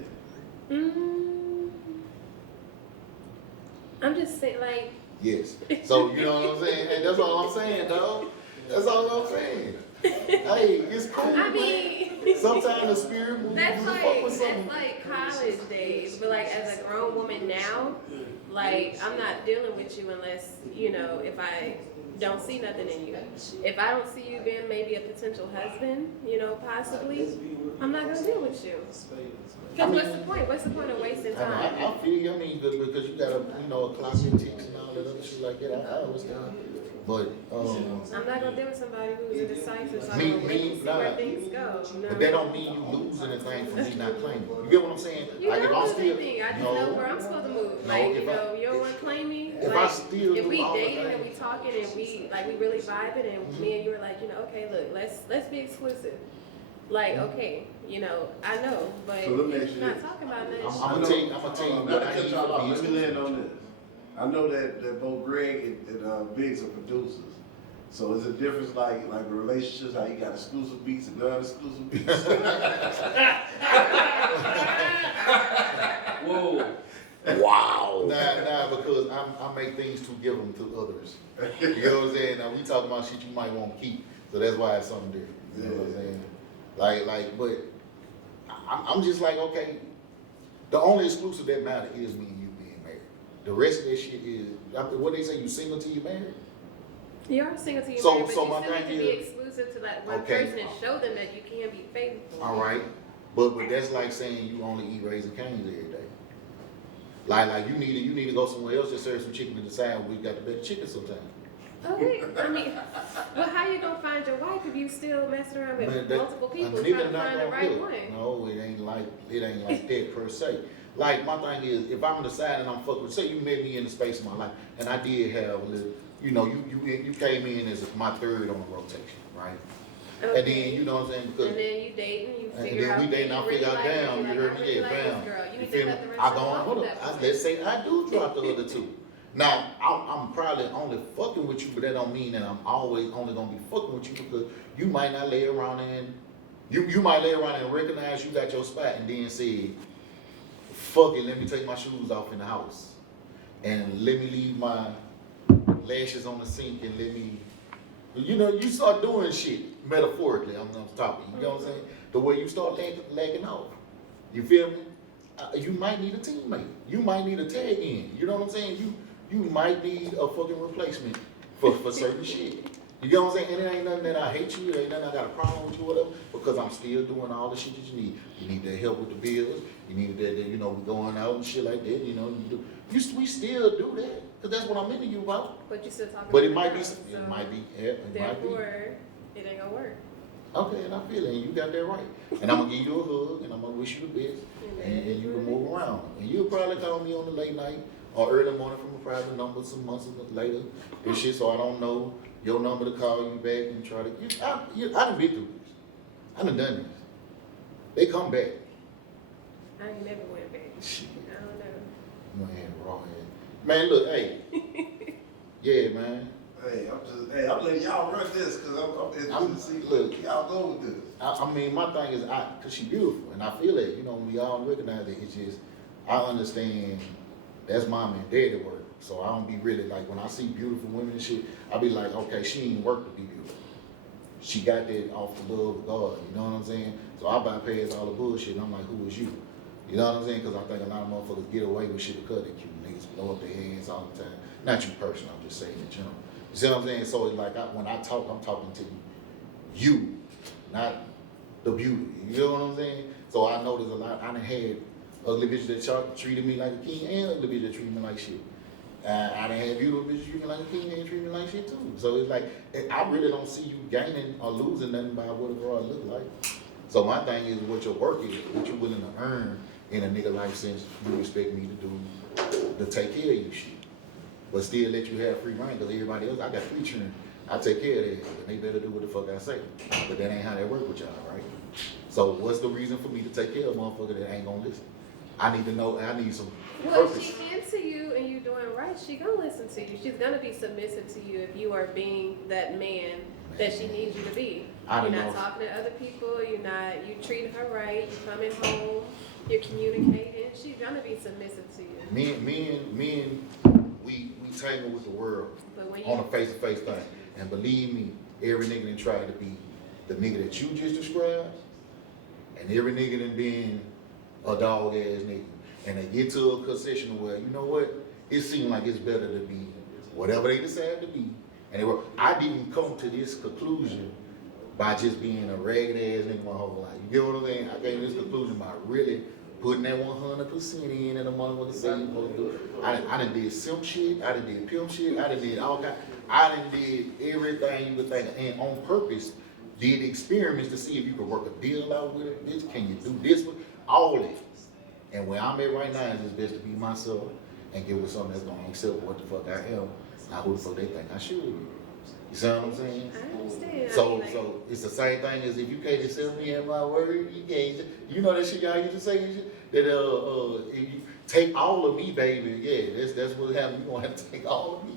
I'm just saying, like. Yes. So, you know what I'm saying? And that's all I'm saying, dog. That's all I'm saying. Hey, it's cool. I mean, Sometimes the spirit moves. that's You fuck like with something. college days. But like as a grown woman now, like I'm not dealing with you unless if I don't see nothing in you. If I don't see you being maybe a potential husband, possibly, I'm not gonna deal with you. Because what's the point? What's the point of wasting time? I feel you. I mean, because you got a clock and ticks and all that other shit like that. I understand. But I'm not gonna deal with somebody who's indecisive, so I Me- don't wait to see nah. where things go. but that don't mean you lose anything from me not claiming. You get what I'm saying? You Like if don't I'm lose still anything. I just know where I'm supposed to move. No, Like, if I- you don't want to claim me. if I Like, still if do we all the dating and we things- talking and we really vibing and me and you were like, okay, look, let's be exclusive. Like, okay, I know, but So let me if ask you you're not this. talking about that I'm shit. gonna tell you Not what to I cut need y'all to off. be Let me land on this. I know that both Greg and Biggz are producers. So is it difference like the relationships, how you got exclusive beats and non-exclusive beats? Whoa. Wow. Nah, because I make things to give them to others. You know what I'm saying? Now we talking about shit you might want to keep, so that's why it's something different. You know what I'm saying? But I'm just like, okay, the only exclusive that matter is me and you being married. The rest of that shit is, what they say, you single till you married? You are single to your So- married, but so you my still need thing to be is- exclusive to that one Okay. person and show them that you can be faithful. All right, but that's like saying you only eat Raising Cane's every day. Like you need to go somewhere else to serve some chicken to decide we got the better chicken sometimes. Okay, I mean, well, how you gonna find your wife if you still messing around with Man, multiple a people nigga trying to not find the gonna right look. one? No, it ain't like that per se. Like my thing is, if I'm deciding I'm fucking, say you met me in the space of my life, and I did have a little, you came in as my third on the rotation, right? Okay. And then you know what I'm saying, because And then you dating, you and figure then out we dating, I you really figure out, like damn, her, you like, heard I me, really yeah, like bam. this girl. You You need feel to me? cut the rest I of go them on, off hold of up. that Let's say I do drop the other two. Now, I'm probably only fucking with you, but that don't mean that I'm always only gonna be fucking with you because you might not lay around and you might lay around and recognize you got your spot and then say, fuck it, let me take my shoes off in the house and let me leave my lashes on the sink and let me, you start doing shit metaphorically. I'm talking. You know what I'm saying? The way you start lacking off. You feel me? You might need a teammate. You might need a tag in. You know what I'm saying? You might need a fucking replacement for certain shit. You get what I'm saying? And it ain't nothing that I hate you. It ain't nothing I got a problem with you or whatever. Because I'm still doing all the shit that you need. You need that help with the bills. You need that we going out and shit like that. We still do that. Because that's what I'm into you about. But you still talking But about it might be, girl, so it might be. It might be. therefore, it ain't gonna work. Okay, and I feel it, and you got that right. And I'm gonna give you a hug, and I'm gonna wish you the best, and you can move around. And you'll probably call me on the late night or early morning from a private number some months later and shit, so I don't know your number to call you back and try to. I done been through this. I done this. They come back. I ain't never went back. Shit, I don't know. man, raw head. Man, look, hey. Yeah, man. I'm letting y'all run this because I'm interested to see look. y'all go with this. I mean, my thing is, cause she beautiful, and I feel it. We all recognize it. It's just, I understand that's mom and daddy work. So I don't be really like when I see beautiful women and shit. I be like, okay, she ain't work to be beautiful. She got that off the love of God. You know what I'm saying? So I bypass all the bullshit. And I'm like, who is you? You know what I'm saying? Because I think a lot of motherfuckers get away with shit because they cute. Niggas blow up their hands all the time. Not you personally. I'm just saying in general. You see what I'm saying? So it's like when I talk, I'm talking to you, not the beauty. You know what I'm saying? So I know there's a lot. I done had ugly bitches that treated me like a king and ugly bitches that treated me like shit. I done had beautiful bitches treat me like a king and treat me like shit too. So it's like, I really don't see you gaining or losing nothing by what a girl look like. So my thing is what your work is, what you're willing to earn in a nigga life since you expect me to do, to take care of you shit. But still let you have free reign, because everybody else, I got free children. I take care of that, and they better do what the fuck I say. But that ain't how that work with y'all, right? So what's the reason for me to take care of a motherfucker that ain't gonna listen? I need to know, I need some Well, purpose. if she into you and you doing right, she gonna listen to you. She's gonna be submissive to you if you are being that man that she needs you to be. You're not talking to other people. You treating her right. You coming home. You're communicating. She's gonna be submissive to you. Men, we tangle with the world But when on you a face-to-face thing. And believe me, every nigga done tried to be the nigga that you just described, and every nigga done been a dog ass nigga. And they get to a concession where, you know what, it seems like it's better to be whatever they decide to be. And I didn't come to this conclusion by just being a ragged ass nigga my whole life. You get what I'm saying? I came to this conclusion by really putting that 100% in and the motherfucker say you supposed to do it. I done did simp shit, I done did pimp shit, I done did all kind, I done did everything you would think, and on purpose did experiments to see if you could work a deal out with it, bitch, can you do this with all that. And where I'm at right now is it's best to be myself and get with something that's gonna accept what the fuck I am, not who the fuck they think I should be. You see what I'm saying? I understand. So it's the same thing as if you can't accept me in my word, you can't. You know that shit y'all used to say that if you take all of me, baby. Yeah, that's what happened. You gonna have to take all of me.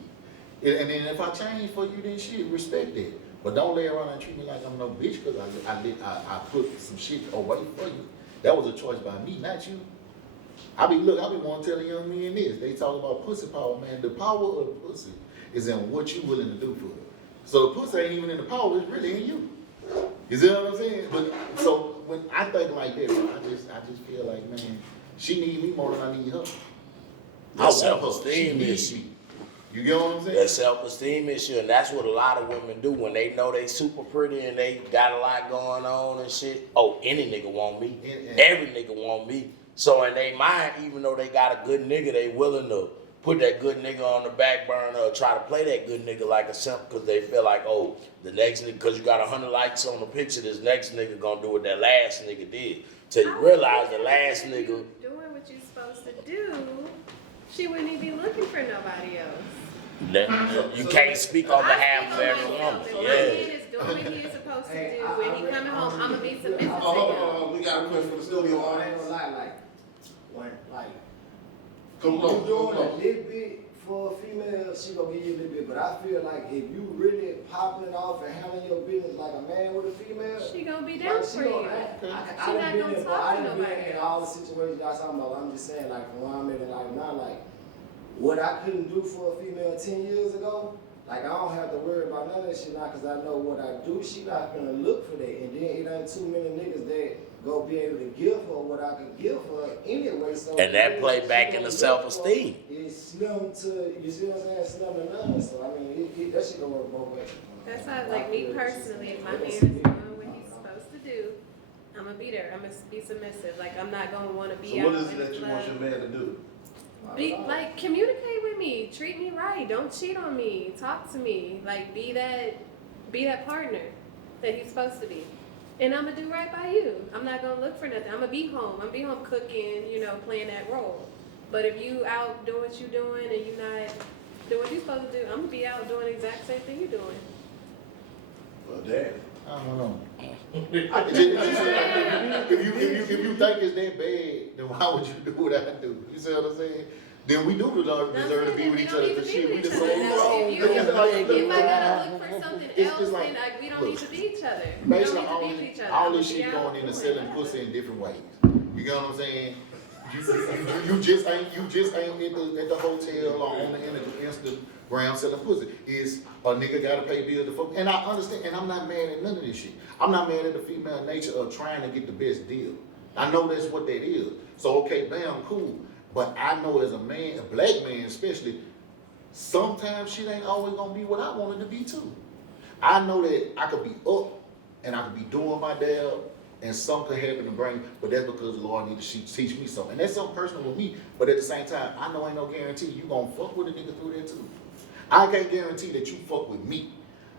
And then if I change for you, then shit, respect it. But don't lay around and treat me like I'm no bitch because I put some shit away for you. That was a choice by me, not you. I be want to tell the young men this. They talk about pussy power, man. The power of pussy is in what you willing to do for it. So the pussy ain't even in the power, it's really in you. You see what I'm saying? But so when I think like that, bro, I just feel like, man, she need me more than I need her. That self-esteem issue. You get what I'm saying? That self-esteem issue, and that's what a lot of women do when they know they super pretty and they got a lot going on and shit. Oh, any nigga want me. Every nigga want me. So in their mind, even though they got a good nigga, they willing to put that good nigga on the back burner or try to play that good nigga like a simp because they feel like, oh, the next nigga, because you got 100 likes on the picture, this next nigga gonna do what that last nigga did. Till you realize the last nigga doing what you're supposed to do, she wouldn't even be looking for nobody else. You can't speak on behalf of every woman. The man is doing what he's supposed to do. When he coming home, I'm gonna be submissive to him. We got a question for the studio audience. Like, Come you close, doing come a close. little bit for a female, she gonna give you a little bit. But I feel like if you really popping off and handling your business like a man with a female, She gonna be down for you. She not gonna talk to nobody in all the situations y'all talking about. I'm just saying, like, from where I'm at, like, now, like, what I couldn't do for a female 10 years ago, like, I don't have to worry about none of that shit now, because I know what I do. She not gonna look for that. And then it ain't too many niggas that go be able to give her what I could give her anyway. So and that play back in the self-esteem. It's slim to, you see what I'm saying, slim to none. So, I mean, that shit gonna work both ways. That's how, like, me personally, if my man is doing what he's supposed to do, I'm gonna be there. I'm gonna be submissive. Like, I'm not gonna want to be So out what is in it the that you club. want your man to do? Like, communicate with me. Treat me right. Don't cheat on me. Talk to me. Like, be that partner that he's supposed to be. And I'm gonna do right by you. I'm not gonna look for nothing. I'm gonna be home. I'm gonna be home cooking, playing that role. But if you out doing what you doing and you not doing what you supposed to do, I'm gonna be out doing the exact same thing you're doing. Well, damn. I don't know. If you think it's that bad, then why would you do what I do? You see what I'm saying? Then we do deserve to be with each other for shit. We the same wrong. If I gotta look for something else, like, then we don't need to be each other. We Basically, don't need to be with each other. all I'm this gonna be shit out going into doing selling it. pussy in different ways. You get what I'm saying? You just ain't at the hotel or on the Instagram selling pussy. It's a nigga gotta pay bills to fuck. And I understand, and I'm not mad at none of this shit. I'm not mad at the female nature of trying to get the best deal. I know that's what that is. So okay, bam, cool. But I know as a man, a black man especially, sometimes shit ain't always gonna be what I want it to be too. I know that I could be up and I could be doing my dab and something could happen to bring, but that's because the Lord need to teach me something. And that's something personal with me, but at the same time, I know ain't no guarantee you gonna fuck with a nigga through there too. I can't guarantee that you fuck with me.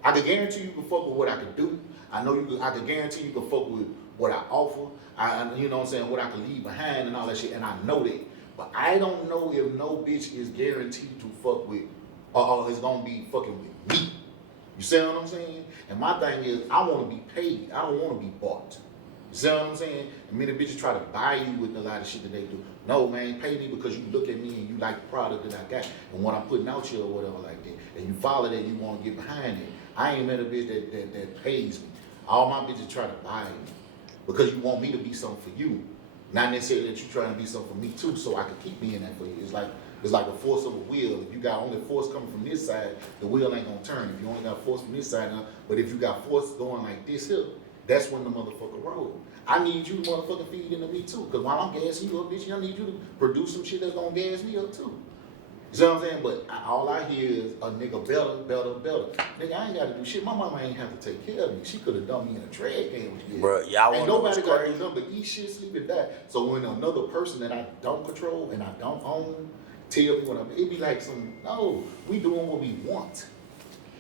I can guarantee you can fuck with what I can do. I can guarantee you can fuck with what I offer. You know what I'm saying, what I can leave behind and all that shit, and I know that. But I don't know if no bitch is guaranteed to fuck with, or is gonna be fucking with me. You see what I'm saying? And my thing is, I wanna be paid. I don't wanna be bought. You see what I'm saying? And many bitches try to buy you with a lot of shit that they do. No, man, pay me because you look at me and you like the product that I got and what I'm putting out here or whatever like that. And you follow that, you wanna get behind it. I ain't met a bitch that pays me. All my bitches try to buy me because you want me to be something for you. Not necessarily that you trying to be something for me too, so I can keep being that for you. It's like a force of a wheel. If you got only force coming from this side, the wheel ain't gonna turn. If you only got force from this side, but if you got force going like this here, That's when the motherfucker roll. I need you to motherfucking feed into me too. Cause while I'm gassing you up, bitch, I need you to produce some shit that's gonna gas me up too. You see what I'm saying? But all I hear is a nigga better. Nigga, I ain't gotta do shit. My mama ain't have to take care of me. She could have done me in a drag game with you. Bro, y'all ain't wanna know nobody what's gotta crazy? do nothing but eat shit, sleep, and die. So when another person that I don't control and I don't own tell me what it be like no, we doing what we want.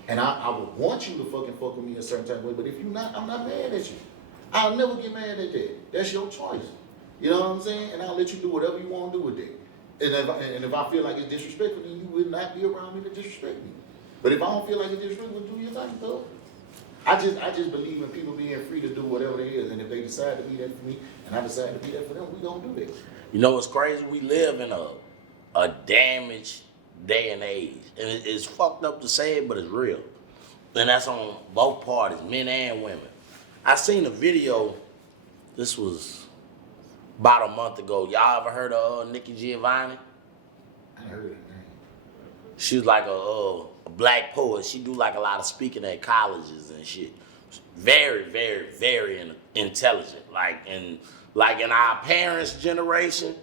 And I would want you to fucking fuck with me a certain type of way, but if you not, I'm not mad at you. I'll never get mad at that. That's your choice. You know what I'm saying? And I'll let you do whatever you want to do with that. And if I feel like it's disrespectful, then you would not be around me to disrespect me. But if I don't feel like it's disrespectful, do your thing, though. I just believe in people being free to do whatever it is. And if they decide to be that for me, and I decide to be that for them, we gonna do that. You know what's crazy? We live in a damaged day and age. And it's fucked up to say it, but it's real. And that's on both parties, men and women. I seen a video, this was about a month ago. Y'all ever heard of Nikki Giovanni? I heard it, man. She was like a black poet. She do like a lot of speaking at colleges and shit. Very, very, very intelligent. Like in our parents' generation,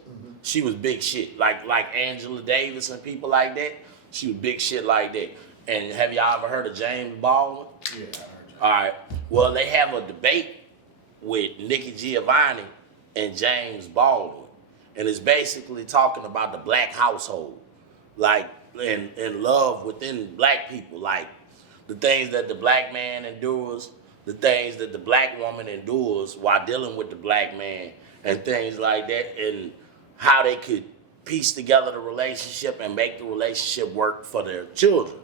she was big shit. Like Angela Davis and people like that. She was big shit like that. And have y'all ever heard of James Baldwin? Yeah, I heard you. All right. Well, they have a debate with Nikki Giovanni and James Baldwin. And it's basically talking about the black household. Like, and love within black people. Like, the things that the black man endures, the things that the black woman endures while dealing with the black man, and things like that, and how they could piece together the relationship and make the relationship work for their children,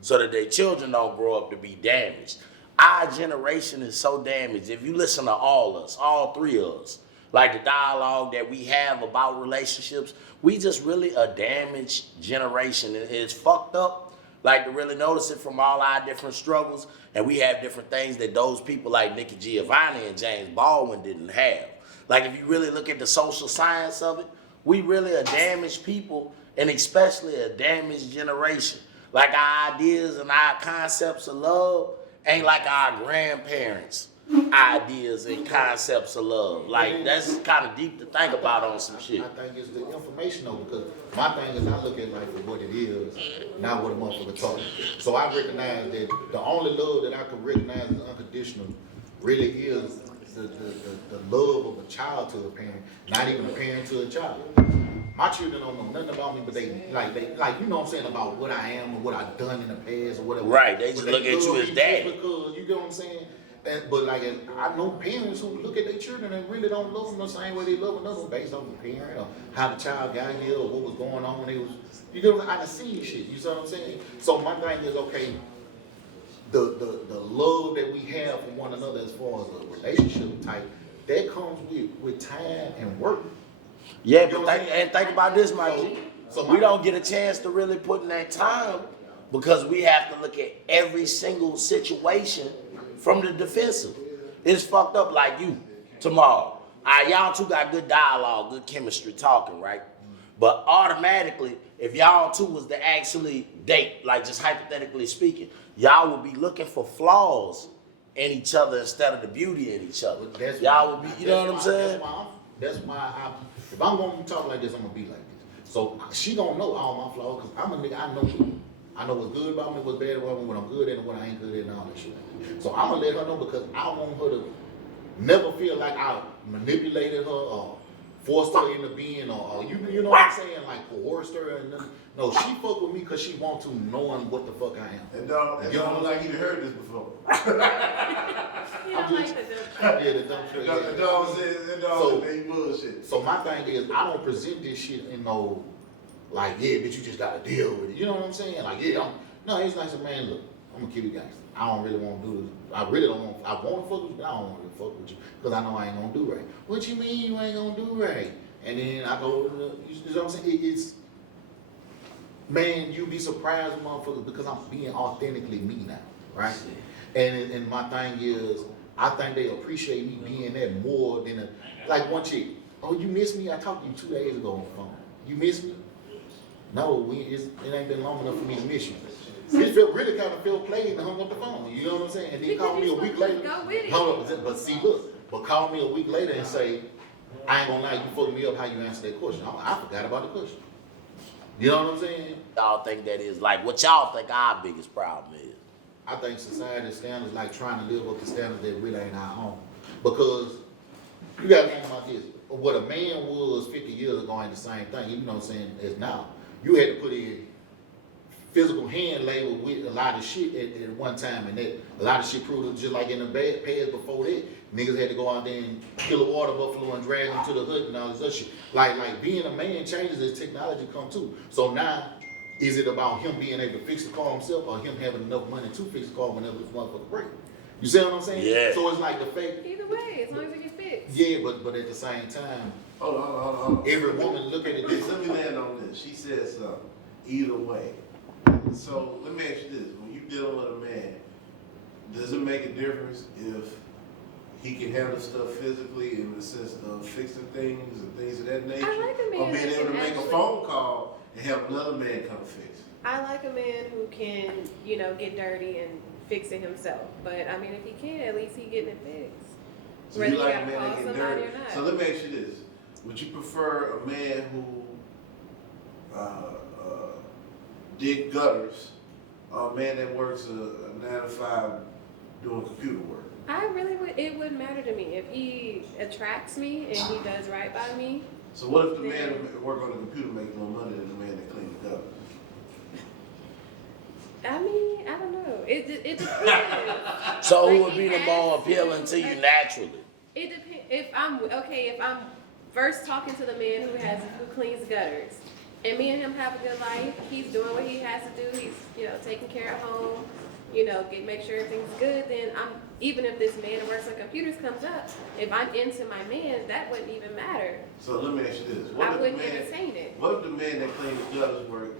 so that their children don't grow up to be damaged. Our generation is so damaged. If you listen to all three of us, like the dialogue that we have about relationships, we just really a damaged generation. It's fucked up, like to really notice it from all our different struggles, and we have different things that those people like Nikki Giovanni and James Baldwin didn't have. Like if you really look at the social science of it, we really a damaged people, and especially a damaged generation. Like our ideas and our concepts of love ain't like our grandparents' ideas and concepts of love. Like that's kind of deep to think about on some shit. I think it's the information though, because my thing is I look at life for what it is, not what a motherfucker talking. So I recognize that the only love that I can recognize as unconditional really is the love of a child to a parent, not even a parent to a child. My children don't know nothing about me, but they you know what I'm saying, about what I am or what I've done in the past or whatever. Right, they just look at you as daddy. Because you get what I'm saying? But like I know parents who look at their children and really don't love them the same way they love another based on the parent or how the child got here or what was going on when they was, you get what I'm saying? I done seen shit, you see what I'm saying? So my thing is, okay, the love that we have for one another as far as a relationship type, that comes with time and work. Yeah, but think about this, Mikey. So we don't get a chance to really put in that time because we have to look at every single situation from the defensive. It's fucked up like you tomorrow. Y'all two got good dialogue, good chemistry talking, right? But automatically, if y'all two was to actually date, like just hypothetically speaking, y'all would be looking for flaws in each other instead of the beauty in each other. Y'all would be, you know what I'm saying? That's why if I'm gonna talk like this, I'm gonna be like this. So she gonna know all my flaws, because I'm a nigga, I know me. I know what's good about me, what's bad about me, what I'm good at and what I ain't good at and all that shit. So I'm gonna let her know, because I want her to never feel like I manipulated her or forced her into being or you know what I'm saying, like coerced her and nothing. No, she fuck with me because she want to, knowing what the fuck I am. And don't like you heard this before. You don't like the dumb Yeah, the dumb shit. The dog said they bullshit. So my thing is, I don't present this shit in no, like, yeah, bitch, you just gotta deal with it. You know what I'm saying? Like, yeah, no, it's like, man, look, I'm gonna keep it gangster. I don't really want to do this. I really don't want. I want to fuck with you, but I don't want to fuck with you because I know I ain't gonna do right. What you mean you ain't gonna do right? And then I go, you know what I'm saying? It's, man, you be surprised, motherfuckers, because I'm being authentically me now, right? And my thing is, I think they appreciate me being that more than like one chick. Oh, you miss me? I talked to you 2 days ago on the phone. You miss me? No, it ain't been long enough for me to miss you. It felt really kind of felt played and hung up the phone. You know what I'm saying? And then call me a week later. Go with it. Hold up, but see, look, but call me a week later and say, I ain't gonna lie, you fucked me up. How you answer that question? I forgot about the question. You know what I'm saying? Y'all think that is like what y'all think our biggest problem is? I think society's standards like trying to live up to standards that really ain't our own. Because you gotta think about this. What a man was 50 years ago ain't the same thing, you know what I'm saying, as now. You had to put in physical hand labor with a lot of shit at one time, and that a lot of shit proved just like in the past before that, niggas had to go out there and kill a water buffalo and drag them to the hood and all this other shit. Like being a man changes as technology come too. So now, is it about him being able to fix the car himself or him having enough money to fix the car whenever this motherfucker break? You see what I'm saying? Yeah. So it's like the fact. Either way, as long as it gets fixed. Yeah, but at the same time, Hold on. every woman look at it Let different. me land on this. She said something. Either way. So let me ask you this: when you dealing with a man, does it make a difference if he can handle stuff physically in the sense of fixing things and things of that nature, I like a man or being that able to can make a actually- phone call and have another man come fix it? I like a man who can, you know, get dirty and fix it himself. But I mean, if he can, at least he getting it fixed. So Whether you like a gotta man call that get somebody dirty. or not. So let me ask you this: would you prefer a man who dig gutters, or a man that works a 9 to 5 doing computer work? I really would. It wouldn't matter to me if he attracts me and he does right by me. So what if the man that work on the computer makes more money than the man that cleans the gutters? I mean, I don't know. It depends. So who Like, would be it the more has appealing to you naturally? It depends. If I'm first talking to the man who cleans gutters, and me and him have a good life. He's doing what he has to do. He's taking care of home. Make sure everything's good. Then even if this man who works on computers comes up, if I'm into my man, that wouldn't even matter. So let me ask you this: I wouldn't entertain it. What if the man that cleans the gutters work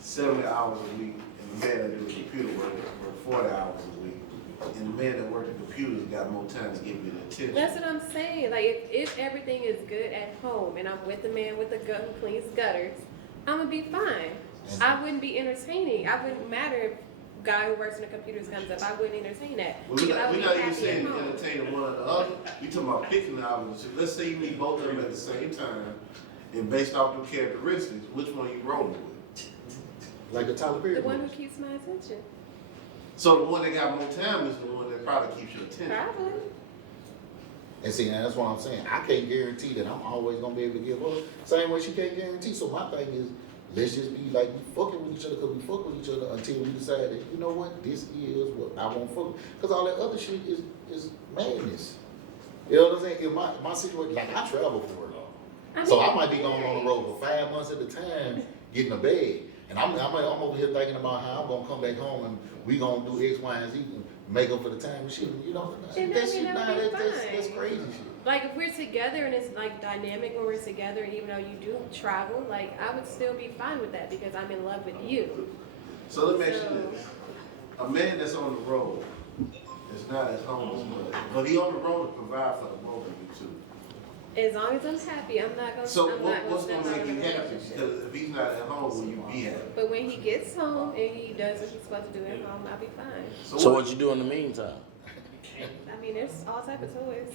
70 hours a week, and the man that do the computer work 40 hours a week, and the man that works the computers got more time to give you the attention? That's what I'm saying. Like if everything is good at home, and I'm with the man with the who cleans gutters, I'm gonna be fine. I wouldn't be entertaining. I wouldn't matter if guy who works in the computers comes up. I wouldn't entertain that. Well, we're not even happy saying at to home. entertain one or the other. We talking about picking the opposite. Let's say you meet both of them at the same time, and based off the characteristics, which one you rolling with? Like the Tyler Perry The one who movies. keeps my attention. So the one that got more time is the one that probably keeps your attention. Probably. And see, now that's what I'm saying. I can't guarantee that I'm always gonna be able to give her. Same way she can't guarantee. So my thing is, let's just be like we fucking with each other because we fuck with each other until we decide that, you know what, this is what I won't fuck with. Because all that other shit is madness. You know what I'm saying? In my situation, like I travel for it. So I might be going on the road for 5 months at a time getting a bag. And I'm over here thinking about how I'm gonna come back home and we gonna do X, Y, and Z and make up for the time and shit. You know, And that I mean, shit, that would be that's fine. crazy shit. Like if we're together and it's like dynamic when we're together, and even though you do travel, like I would still be fine with that because I'm in love with you. So let me ask you this. A man that's on the road is not at home as much, but he on the road to provide for the both of you too. As long as I'm happy, I'm not gonna. So I'm not what's step gonna out make of you a happy? relationship. Because if he's not at home, will you be happy? But when he gets home and he does what he's supposed to do at home, I'll be fine. So what you do in the meantime? I mean, there's all type of toys.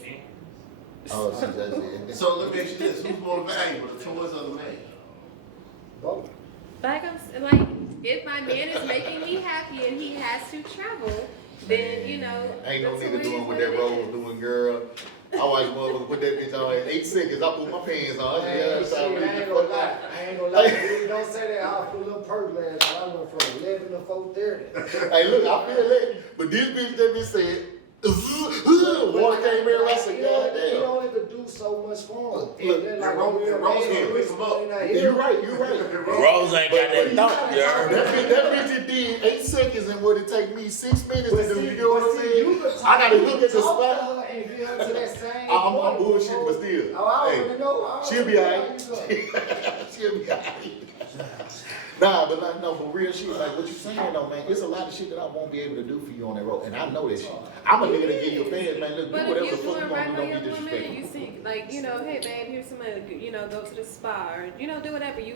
Oh, see, that's it. So let me ask you this: who's more valuable, the toys or the man? Both. Like if my man is making me happy and he has to travel, then Ain't no the nigga toy doing is what it that role is. was doing, girl. I watched motherfucker put that bitch on in 8 seconds. I put my pants on. I ain't gonna lie. You don't say that off a little perk last time. I went from 11 to 4:30. Hey, look, I feel that. But this bitch that bitch said, water came in. I said, You goddamn. don't even do so much for him. Look, and Rose can't pick him up. You're right. Rose ain't got that thought, you heard? That bitch did 8 seconds and would it take me 6 minutes to do? You know what I'm saying? You could I gotta you look could at the talk to spot. her and get her to that same I'm point bullshit, before- but still. Oh, I Hey, already know. she'll be alright. alright. She'll be alright. Nah, but like, no, but real shit, like what you saying though, man, it's a lot of shit that I won't be able to do for you on that road, and I know that shit. I'm a nigga that give you a pass, man, look, do But whatever if the you're fuck you doing want right to do, by don't your be woman, disrespectful. you see, like, hey babe, here's some money, go to the spa, or, do whatever. You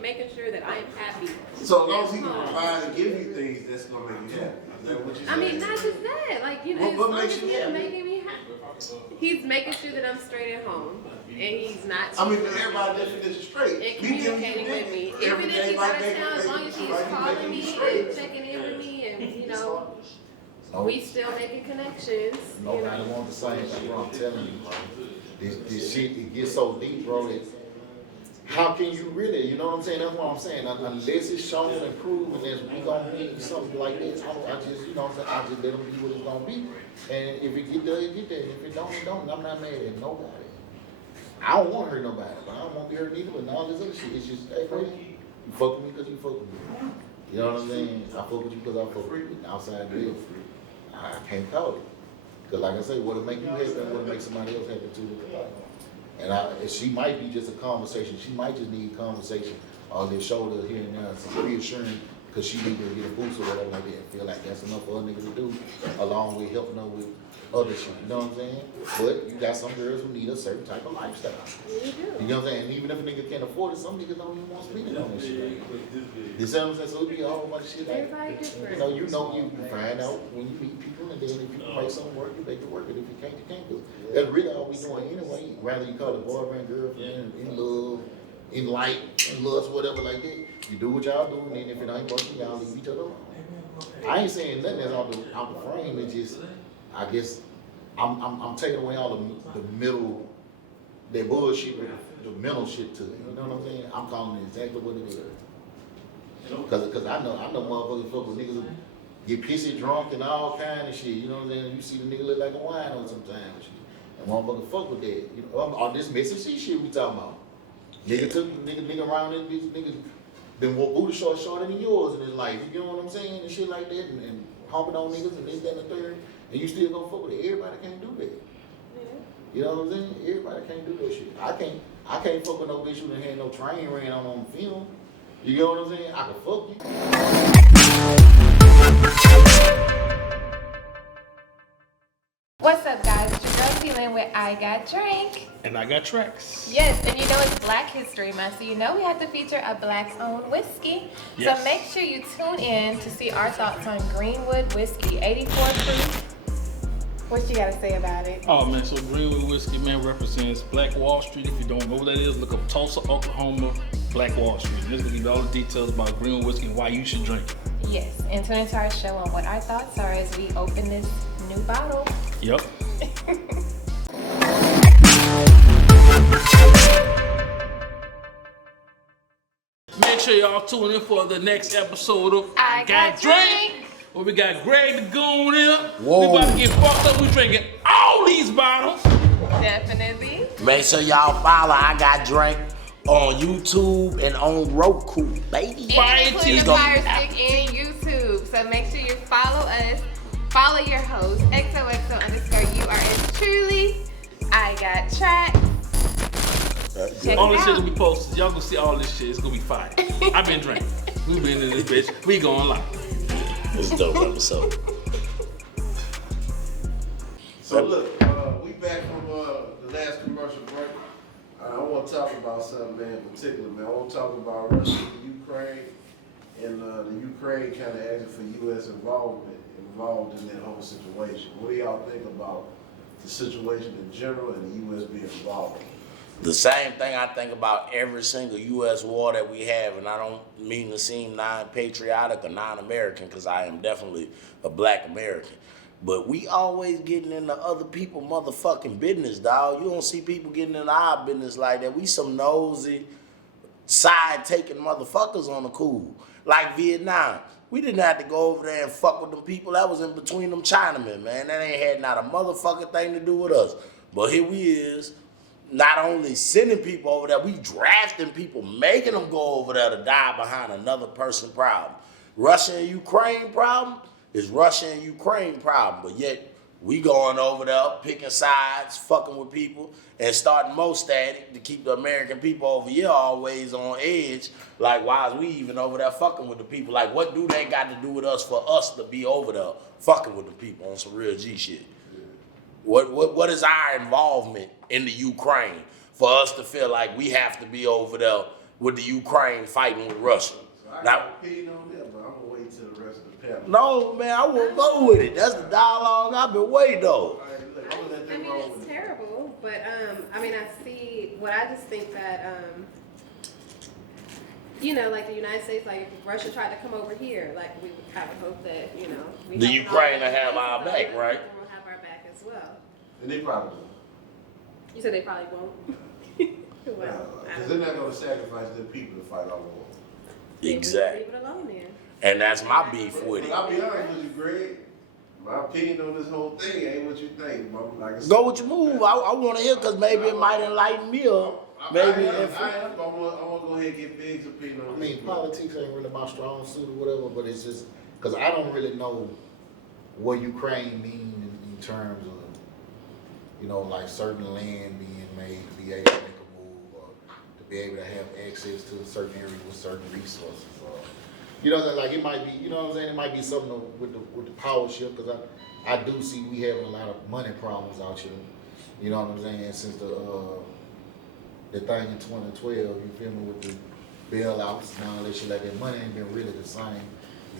making sure that I am happy. So as long as he can provide and give you things, that's gonna make you happy. Is that what you I saying? mean, not just that. Like, What as long makes as you he's happy? making me happy. He's making sure that I'm straight at home, and he's not. I mean, for everybody definition straight. And We give you communicating with me. every Even if day he's by out of day, town, as long as he's like, calling making me you straight. and checking in with me, and Oh, we still making connections. nobody wants the same shit, bro, I'm telling you, bro. This shit, it gets so deep, bro, that how can you really, you know what I'm saying? That's what I'm saying. Unless it's shown and proven that we gonna need something like this, I just, you know what I'm saying? I just let them be what it's gonna be. And if it get there, it get there. If it don't, it don't. I'm not mad at nobody. I don't want to hurt nobody, but I don't want to be hurt either. But all this other shit, it's just, hey, bro, you fuck with me because you fuck with me. You know what I'm saying? I fuck with you because I fuck with you. Outside the deal, I can't call it. Because like I say, what'll make you happy and what'll make somebody else happy too. And she might be just a conversation. She might just need conversation or their shoulder here and there, some reassuring, because she need to get a boost or whatever like that. And feel like that's enough for a nigga to do, along with helping her with other shit. You know what I'm saying? But you got some girls who need a certain type of lifestyle. You know what I'm saying? And even if a nigga can't afford it, some niggas don't even want to spend it on this shit. You see what I'm saying? So it be a whole bunch of shit like, Everybody different. you find out when you meet people, and then if you can make something work, you make it work. And if you can't, you can't do it. That's really all we doing anyway. Whether you call it boyfriend, girlfriend, in love, in light, in lust, whatever like that. You do what y'all do, and then if it ain't working, y'all leave each other alone. I ain't saying nothing that's out the frame. It's just, I guess, I'm taking away all the middle, that bullshit with the mental shit to it. You know what I'm saying? I'm calling it exactly what it is. Cause I know motherfuckers fuck with niggas who get pissy drunk and all kind of shit. You know what I'm saying? You see the nigga look like a wino sometimes. And motherfuckers fuck with that. You know, all this messy shit we talking about. Nigga around this bitch, nigga been more booty shorter than yours in his life. You know what I'm saying? And shit like that, and humping on niggas and this, that, and the third. And you still gonna fuck with it. Everybody can't do that. You know what I'm saying? Everybody can't do that shit. I can't fuck with no bitch who done had no train ran on film. You know what I'm saying? I can fuck you. What's up, guys? It's your girl T-Lynn with I Got Drink. And I got tracks. Yes, and it's Black History Month, so we have to feature a Black-owned whiskey. Yes. So make sure you tune in to see our thoughts on Greenwood Whiskey, 84 proof. What you gotta say about it? Oh man, so Greenwood Whiskey, man, represents Black Wall Street. If you don't know what that is, look up Tulsa, Oklahoma, Black Wall Street. And this will give you all the details about Greenwood Whiskey and why you should drink it. Yes, and tune into our show on what our thoughts are as we open this new bottle. Yep. Make sure y'all tune in for the next episode of I Got Drink. Where we got Greg Da Goon here. Whoa. We about to get fucked up. We drinking all these bottles. Definitely. Make sure y'all follow I Got Drink on YouTube and on Roku, baby. And including It's the gonna be Fire Stick and YouTube. So make sure you follow us. Follow your host, XOXO_yours truly. I Got Tracks. Check All it this shit out. gonna be posted. Y'all gonna see all this shit. It's gonna be fire. I've been drinking. We been in this bitch. We going live. It's a dope episode. So look, we back from the last commercial break. I want to talk about something, man, in particular, man. I want to talk about Russia and Ukraine, and the Ukraine kind of asking for U.S. involved in that whole situation. What do y'all think about the situation in general and the U.S. being involved? The same thing I think about every single U.S. war that we have, and I don't mean to seem non-patriotic or non-American, because I am definitely a Black American. But we always getting into other people motherfucking business, dog. You don't see people getting into our business like that. We some nosy, side-taking motherfuckers on the cool. Like Vietnam. We didn't have to go over there and fuck with them people. That was in between them Chinamen, man. That ain't had not a motherfucking thing to do with us. But here we is, not only sending people over there, we drafting people, making them go over there to die behind another person's problem. Russia and Ukraine problem is Russia and Ukraine problem, but yet We going over there, picking sides, fucking with people, and starting more static to keep the American people over here always on edge. Like, why is we even over there fucking with the people? Like, what do they got to do with us for us to be over there fucking with the people on some real G shit? What is our involvement in the Ukraine for us to feel like we have to be over there with the Ukraine fighting with Russia? So I Now, got an opinion on that, but I'm gonna wait till the rest of the panel. no, man, I won't go with it. That's the dialogue I've been waiting on. All right, look, I'm gonna let I them mean, roll it's with it. terrible, but I mean, I see what I just think that you know, like the United States, like if Russia tried to come over here, like we would kind of hope that, you know, we The help Ukraine all will have our the back, other right? people will have our back as well. And they probably will. You said they probably won't. Well, I Because don't they're not gonna sacrifice their people to fight our war. Exactly. Leave it alone then. And that's my beef with But it. I'll be honest with you, Greg. My opinion on this whole thing ain't what you think. Like I said, Go with your move. I want to hear because maybe it might enlighten me up. Maybe I am. if I'm gonna go ahead and get Biggz' opinion on I this. mean, politics ain't really my strong suit or whatever, but it's just because I don't really know what Ukraine means in terms of, you know, like certain land being made to be able to make a move or to be able to have access to a certain area with certain resources. You know, that like it might be, you know what I'm saying? It might be something with the power shift because I do see we having a lot of money problems out here. You know what I'm saying? Since the thing in 2012, you feel me, with the bailouts and all that shit like that. Money ain't been really the same.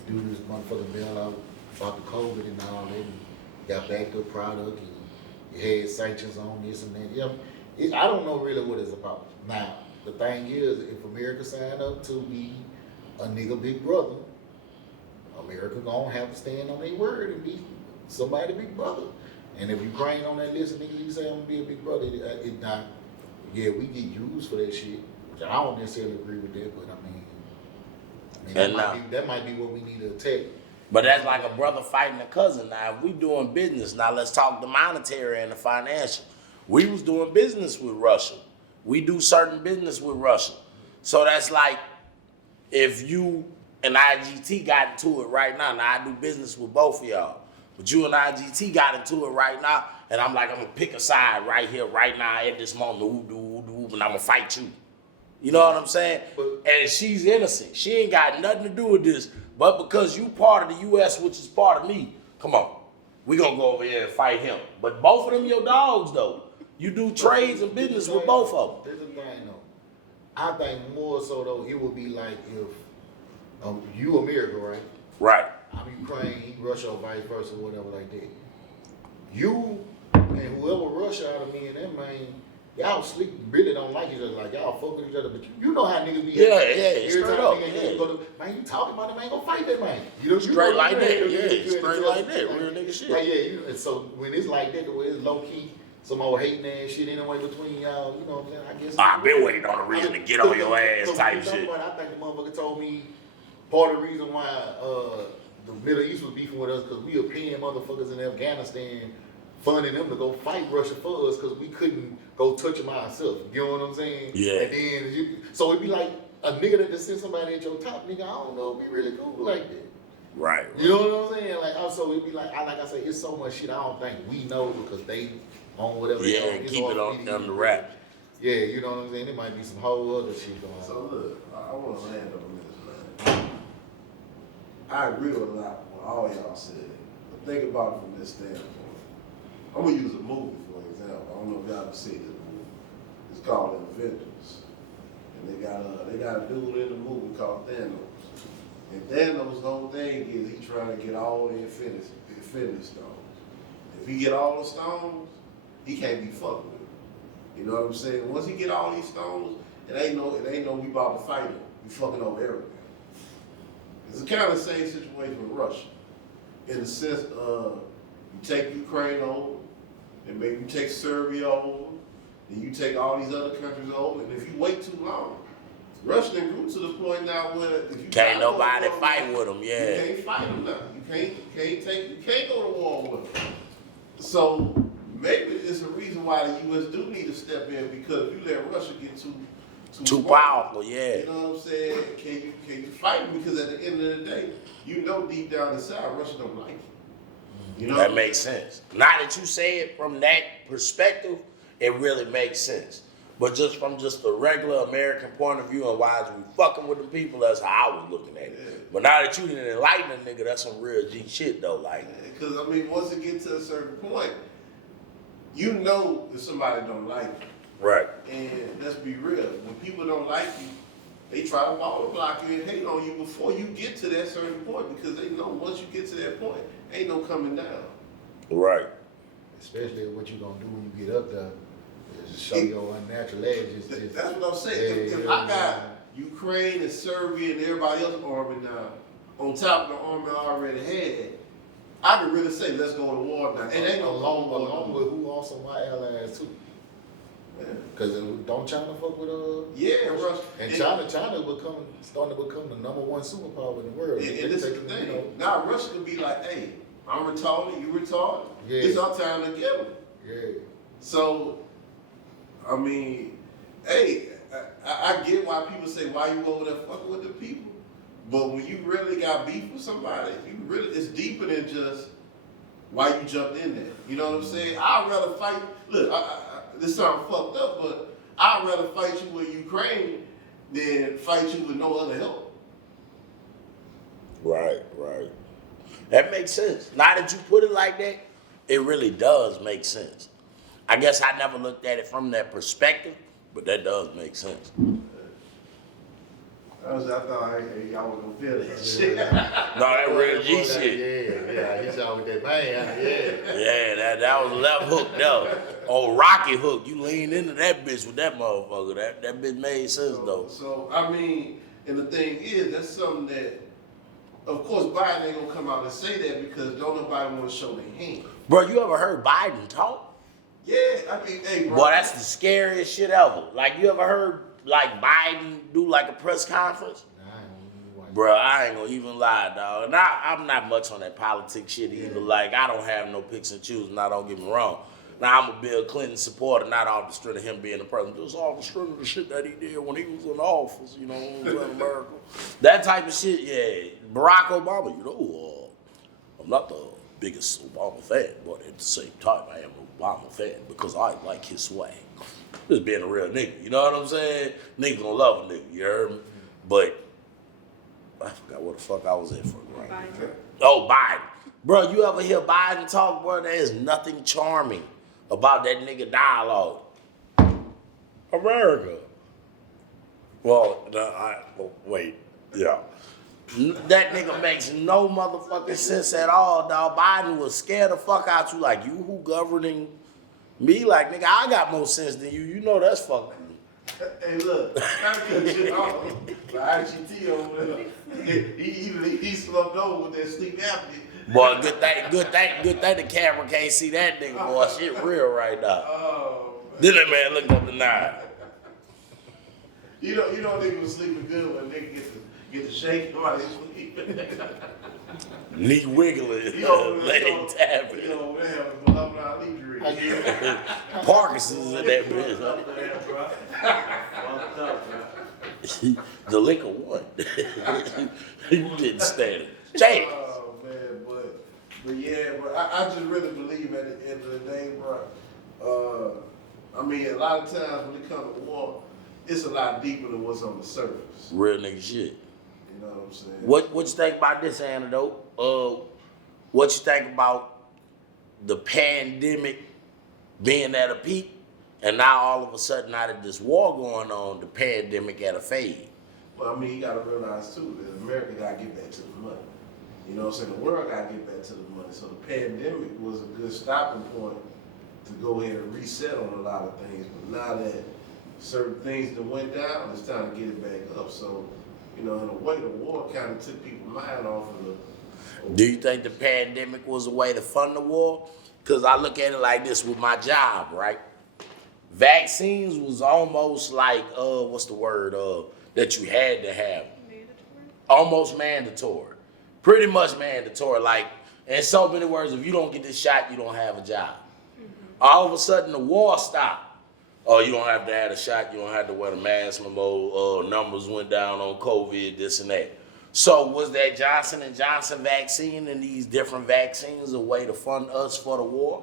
You do this motherfucking bailout about the COVID and all that, and got back to a product, and you had sanctions on this and that. You know, I don't know really what it's about. Now, the thing is, if America signed up to be a nigga big brother, America gonna have to stand on their word and be somebody big brother. And if Ukraine on that list, nigga, you say I'm gonna be a big brother, it not. Yeah, we get used for that shit, which I don't necessarily agree with that, but I mean that might be what we need to attack. But that's like a brother fighting a cousin. Now, if we doing business, now let's talk the monetary and the financial. We was doing business with Russia. We do certain business with Russia. So that's like if you and IGT got into it right now. Now, I do business with both of y'all. But you and IGT got into it right now, and I'm like, I'm going to pick a side right here, right now, at this moment, and I'm going to fight you. You know what I'm saying? And she's innocent. She ain't got nothing to do with this. But because you part of the U.S., which is part of me, come on. We going to go over here and fight him. But both of them your dogs, though. You do trades and business with both of them. There's a thing, though. I think more so, though, it would be like if you America, right? Right. I'm Ukraine, he Russia, or vice versa, whatever like that. You and whoever Russia out of me and that man, y'all sleep really don't like each other. Like y'all fuck with each other, but you know how niggas be. Yeah, every straight time up, nigga go to, man, you talking about it, man, go fight that man. You know, Straight like that, yeah, you straight like that, real nigga shit. Like, yeah, and so when it's like that, the way it's low key, some old hating ass shit anyway between y'all, you know what I'm saying? I guess. I've been waiting on a reason to get on your ass type shit. I think the motherfucker told me part of the reason why the Middle East was beefing with us because we were paying motherfuckers in Afghanistan, funding them to go fight Russia for us because we couldn't go touch them ourselves. You know what I'm saying? Yeah. And then so it'd be like a nigga that just send somebody at your top, nigga. I don't know, it'd be really cool like that. Right. You know what I'm saying? Like also it'd be like I say, it's so much shit I don't think we know because they on whatever. Yeah, they on. and It's keep hard it for on me to them get to it. rap. Yeah, you know what I'm saying? There might be some whole other shit going on. So look, I want to land on this, man. I agree with a lot with all y'all said, but think about it from this standpoint. I'm gonna use a movie for example. I don't know if y'all have seen this movie. It's called Avengers, and they got a dude in the movie called Thanos. And Thanos' whole thing is he trying to get all the Infinity Stones. If he get all the stones, he can't be fucked with. You know what I'm saying? Once he get all these stones, it ain't no we about to fight him. We fucking over everything. It's the kind of the same situation with Russia. In the sense of you take Ukraine over, and maybe you take Serbia over, and you take all these other countries over, and if you wait too long, Russia done grew to the point now where if you Can't nobody fight with them, yeah. you can't fight them now. You can't go to war with them. So maybe it's a reason why the U.S. do need to step in because if you let Russia get too powerful, yeah. You know what I'm saying? Can you fight them? Because at the end of the day, you know deep down inside Russia don't like you. You know? That makes sense. Now that you say it from that perspective, it really makes sense. But just from just the regular American point of view and why is we fucking with the people, that's how I was looking at it. Yeah. But now that you didn't enlighten a nigga, that's some real G shit though. Like, Because, I mean, once it gets to a certain point, you know if somebody don't like you. right. And let's be real, when people don't like you, they try to ball block you and hate on you before you get to that certain point because they know once you get to that point, ain't no coming down. Right. Especially what you gonna do when you get up there is show your unnatural edges. That's what I'm saying. If I got Ukraine and Serbia and everybody else army now, on top of the army I already had, I could really say, let's go to war now. And ain't no along with who also my allies too. Yeah. Cause don't China fuck with Yeah, Russia. and China starting to become the #1 superpower in the world. And this is the thing. Now Russia could be like, hey, I'm retarded, you retarded. Yeah. It's our time to get them. Yeah. So, I mean, hey, I get why people say, why you over there fucking with the people? But when you really got beef with somebody, it's deeper than just why you jumped in there. You know what I'm saying? I'd rather fight. Look, this sounds fucked up, but I'd rather fight you with Ukraine than fight you with no other help. Right. That makes sense. Now that you put it like that, it really does make sense. I guess I never looked at it from that perspective, but that does make sense. I thought y'all was gonna feel that shit. No, that real G shit. Yeah, hit y'all with that man. Yeah, that was left hook though. Oh, Rocky hook. You leaned into that bitch with that motherfucker. That bitch made sense though. So I mean, and the thing is, that's something that, of course, Biden ain't gonna come out and say that because don't nobody want to show their hand. Bro, you ever heard Biden talk? Yeah, I mean, hey, bro. Boy, that's the scariest shit ever. Like, you ever heard like Biden do like a press conference? Bro, I ain't gonna even lie, dog. And I'm not much on that politics shit either. Like, I don't have no picks and choose, and don't get me wrong. Now, I'm a Bill Clinton supporter, not off the strength of him being the president, just off the strength of the shit that he did when he was in office, you know, in America. That type of shit, yeah. Barack Obama, you know, I'm not the biggest Obama fan, but at the same time, I am an Obama fan because I like his swag. Just being a real nigga, you know what I'm saying? Niggas gonna love a nigga, you heard me? But I forgot what the fuck I was in for, right? Biden. Oh, Biden. Bro, you ever hear Biden talk, bro? There is nothing charming about that nigga dialogue. America. Well, wait, yeah. That nigga makes no motherfucking sense at all, dog. Biden was scared the fuck out you, like, you who governing me? Like, nigga, I got more sense than you. You know that's fucking. Hey, look, I cut you off. But IGT over there, he slumped over with that sleep apnea. Boy, good thing the camera can't see that nigga, boy. Shit real right now. Oh, Then that man looked up the nine. You know nigga was sleeping good when nigga get to shake while he's sleeping. Knee wiggling, leg tapping. You know, man, have a Muhammad Ali dream. Parkinson's in that bitch. Fucked up, man. The liquor won. You didn't stand it. Change. Oh man, but yeah, but I just really believe at the end of the day, bro. I mean, a lot of times when it comes to war, it's a lot deeper than what's on the surface. Real nigga shit. You know what I'm saying? What you think about this antidote? What you think about the pandemic being at a peak, and now all of a sudden, out of this war going on, the pandemic at a fade? Well, I mean, you gotta realize too that America gotta get back to the money. You know what I'm saying? The world gotta get back to the money. So the pandemic was a good stopping point to go ahead and reset on a lot of things. But now that certain things that went down, it's time to get it back up. So, you know, in a way, the war kind of took people's mind off of the. Do you think the pandemic was a way to fund the war? Because I look at it like this with my job, right? Vaccines was almost like, what's the word, that you had to have. Mandatory? Almost mandatory. Pretty much mandatory. Like, in so many words, if you don't get this shot, you don't have a job. Mm-hmm. All of a sudden, the war stopped. Oh, you don't have to have a shot. You don't have to wear the mask no more. Numbers went down on COVID, this and that. So was that Johnson & Johnson vaccine and these different vaccines a way to fund us for the war?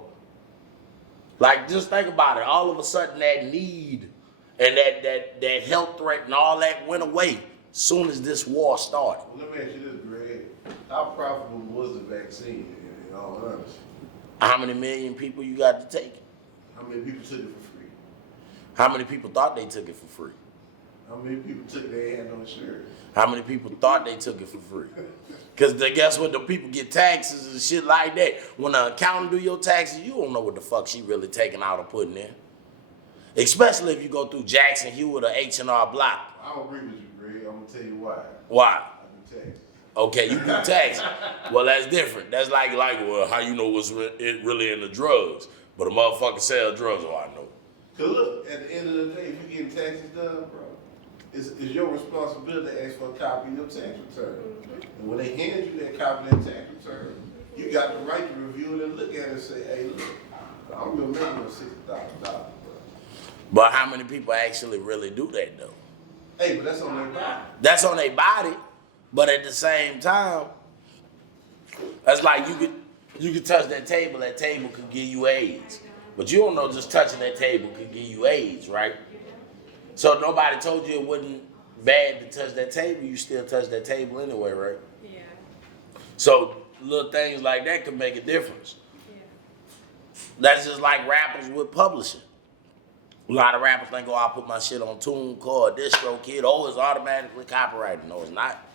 Like, just think about it. All of a sudden, that need and that health threat and all that went away as soon as this war started. Well, let me ask you this, Greg. How profitable was the vaccine, in all honesty? How many million people you got to take it? How many people took it for free? How many people thought they took it for free? How many people took it they had no insurance? How many people thought they took it for free? Because guess what? The people get taxes and shit like that. When an accountant do your taxes, you don't know what the fuck she really taking out or putting in. Especially if you go through Jackson, Hewitt, or H&R Block. I don't agree with you, Greg. I'm going to tell you why. Why? I do taxes. Okay, you do taxes. Well, that's different. That's like, well, how you know what's really in the drugs? But a motherfucker sell drugs, oh, I know. Because look, at the end of the day, if you getting taxes done, bro, it's your responsibility to ask for a copy of your tax return. And when they hand you that copy of that tax return, you got the right to review it and look at it and say, hey, look, I'm going to make $60,000, bro. But how many people actually really do that, though? Hey, but that's on their body. That's on their body, but at the same time, that's like you could touch that table could give you AIDS. But you don't know just touching that table could give you AIDS, right? So nobody told you it wasn't bad to touch that table, you still touch that table anyway, right? Yeah. So little things like that could make a difference. Yeah. That's just like rappers with publishing. A lot of rappers think, oh, I'll put my shit on TuneCore or DistroKid. Oh, it's automatically copyrighted. No, it's not.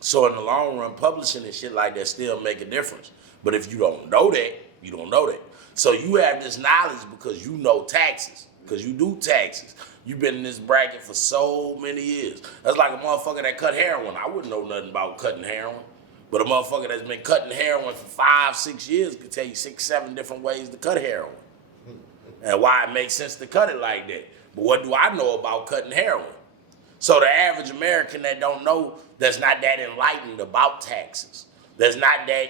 So in the long run, publishing and shit like that still make a difference. But if you don't know that, you don't know that. So you have this knowledge because you know taxes, because you do taxes. You've been in this bracket for so many years. That's like a motherfucker that cut heroin. I wouldn't know nothing about cutting heroin. But a motherfucker that's been cutting heroin for 5-6 years could tell you 6-7 different ways to cut heroin. And why it makes sense to cut it like that. But what do I know about cutting heroin? So the average American that don't know, that's not that enlightened about taxes, that's not that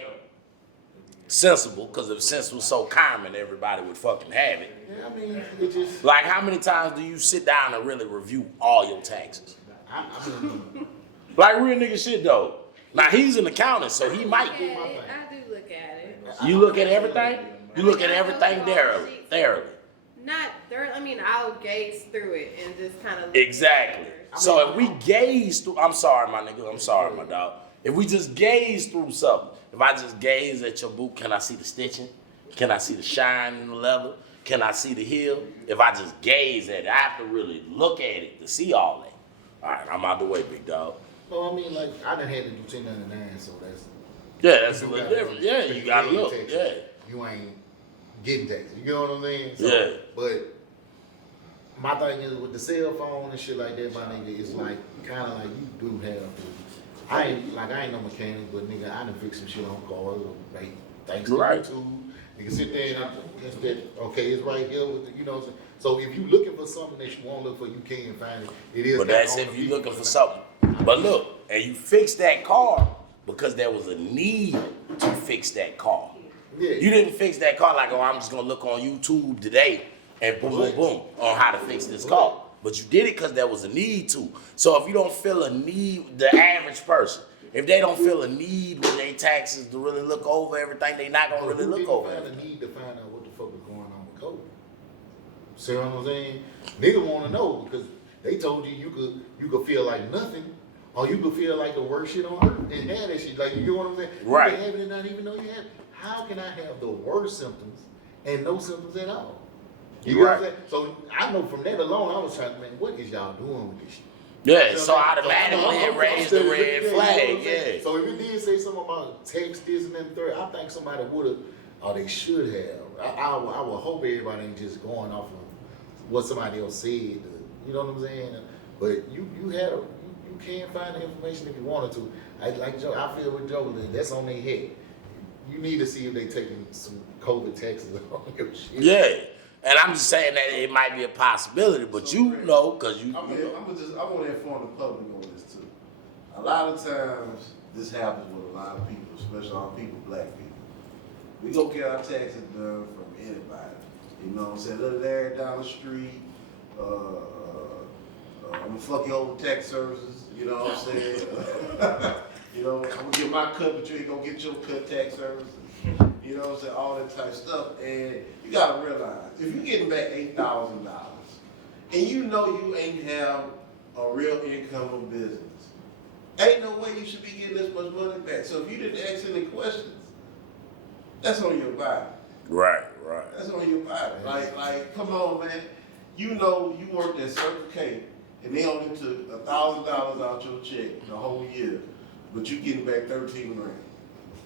sensible, because if sense was so common, everybody would fucking have it. Yeah, I mean, it just. Like, how many times do you sit down and really review all your taxes? I mean, Like real nigga shit though. Now he's an accountant, so he might. I do look at it. You look at everything? You look at everything thoroughly. Not thoroughly. I mean, I'll gaze through it and just kind of. Exactly. So if we gaze through, I'm sorry, my nigga. I'm sorry, my dog. If we just gaze through something, if I just gaze at your boot, can I see the stitching? Can I see the shine in the leather? Can I see the heel? If I just gaze at it, I have to really look at it to see all that. All right, I'm out the way, big dog. well, I mean, like, I done had to do 1099, so that's. Yeah, that's a little different. Yeah, you gotta look. Taxes. Yeah. You ain't getting taxes. You know what I'm saying? So, Yeah. But my thing is with the cell phone and shit like that, my nigga, it's like kind of like you do have to. I ain't no mechanic, but nigga, I done fix some shit on cars. Like, thanks to Right. YouTube. You can sit there and guess that. Okay, it's right here with the, you know what I'm saying. So if you looking for something that you won't look for, you can find it. It is. But that's if you looking for something. But look, and you fix that car because there was a need to fix that car. Yeah. You didn't fix that car like, oh, I'm just gonna look on YouTube today and boom, boom, boom on how to fix this car. But you did it because there was a need to. So if you don't feel a need, the average person, if they don't feel a need with their taxes to really look over everything, they not gonna really look over Find it. a need to find out what the fuck was going on with COVID. See what I'm saying? Nigga want to know because they told you could feel like nothing, or you could feel like the worst shit on earth and have that shit. Like, you know what I'm saying? Right. You can have it and not even know you have it. How can I have the worst symptoms and no symptoms at all? You know what I'm saying? So I know from that alone, I was trying to, man, what is y'all doing with this shit? Yeah, so automatically it raised the red flag, yeah. So if it did say something about text this and then third, I think somebody would have, or they should have. I would hope everybody ain't just going off of what somebody else said. You know what I'm saying? But you can find the information if you wanted to. I feel with Joe, that's on their head. You need to see if they taking some COVID taxes on your shit. Yeah. And I'm just saying that it might be a possibility, but So, you Greg, know, because you. I want to inform the public on this too. A lot of times this happens with a lot of people, especially our people, black people. We go get our taxes done from anybody. You know what I'm saying? Little Larry down the street, gonna fuck you over tax services, you know what I'm saying? You know, I'm gonna get my cut, but you ain't gonna get your cut tax services. You know what I'm saying? All that type of stuff. And you gotta realize, if you're getting back $8,000 and you know you ain't have a real income or business, ain't no way you should be getting this much money back. So if you didn't ask any questions, that's on your body. Right. That's on your body. Like, come on, man. You know you worked at Circle K and they only took $1,000 out your check the whole year, but you getting back 13 grand.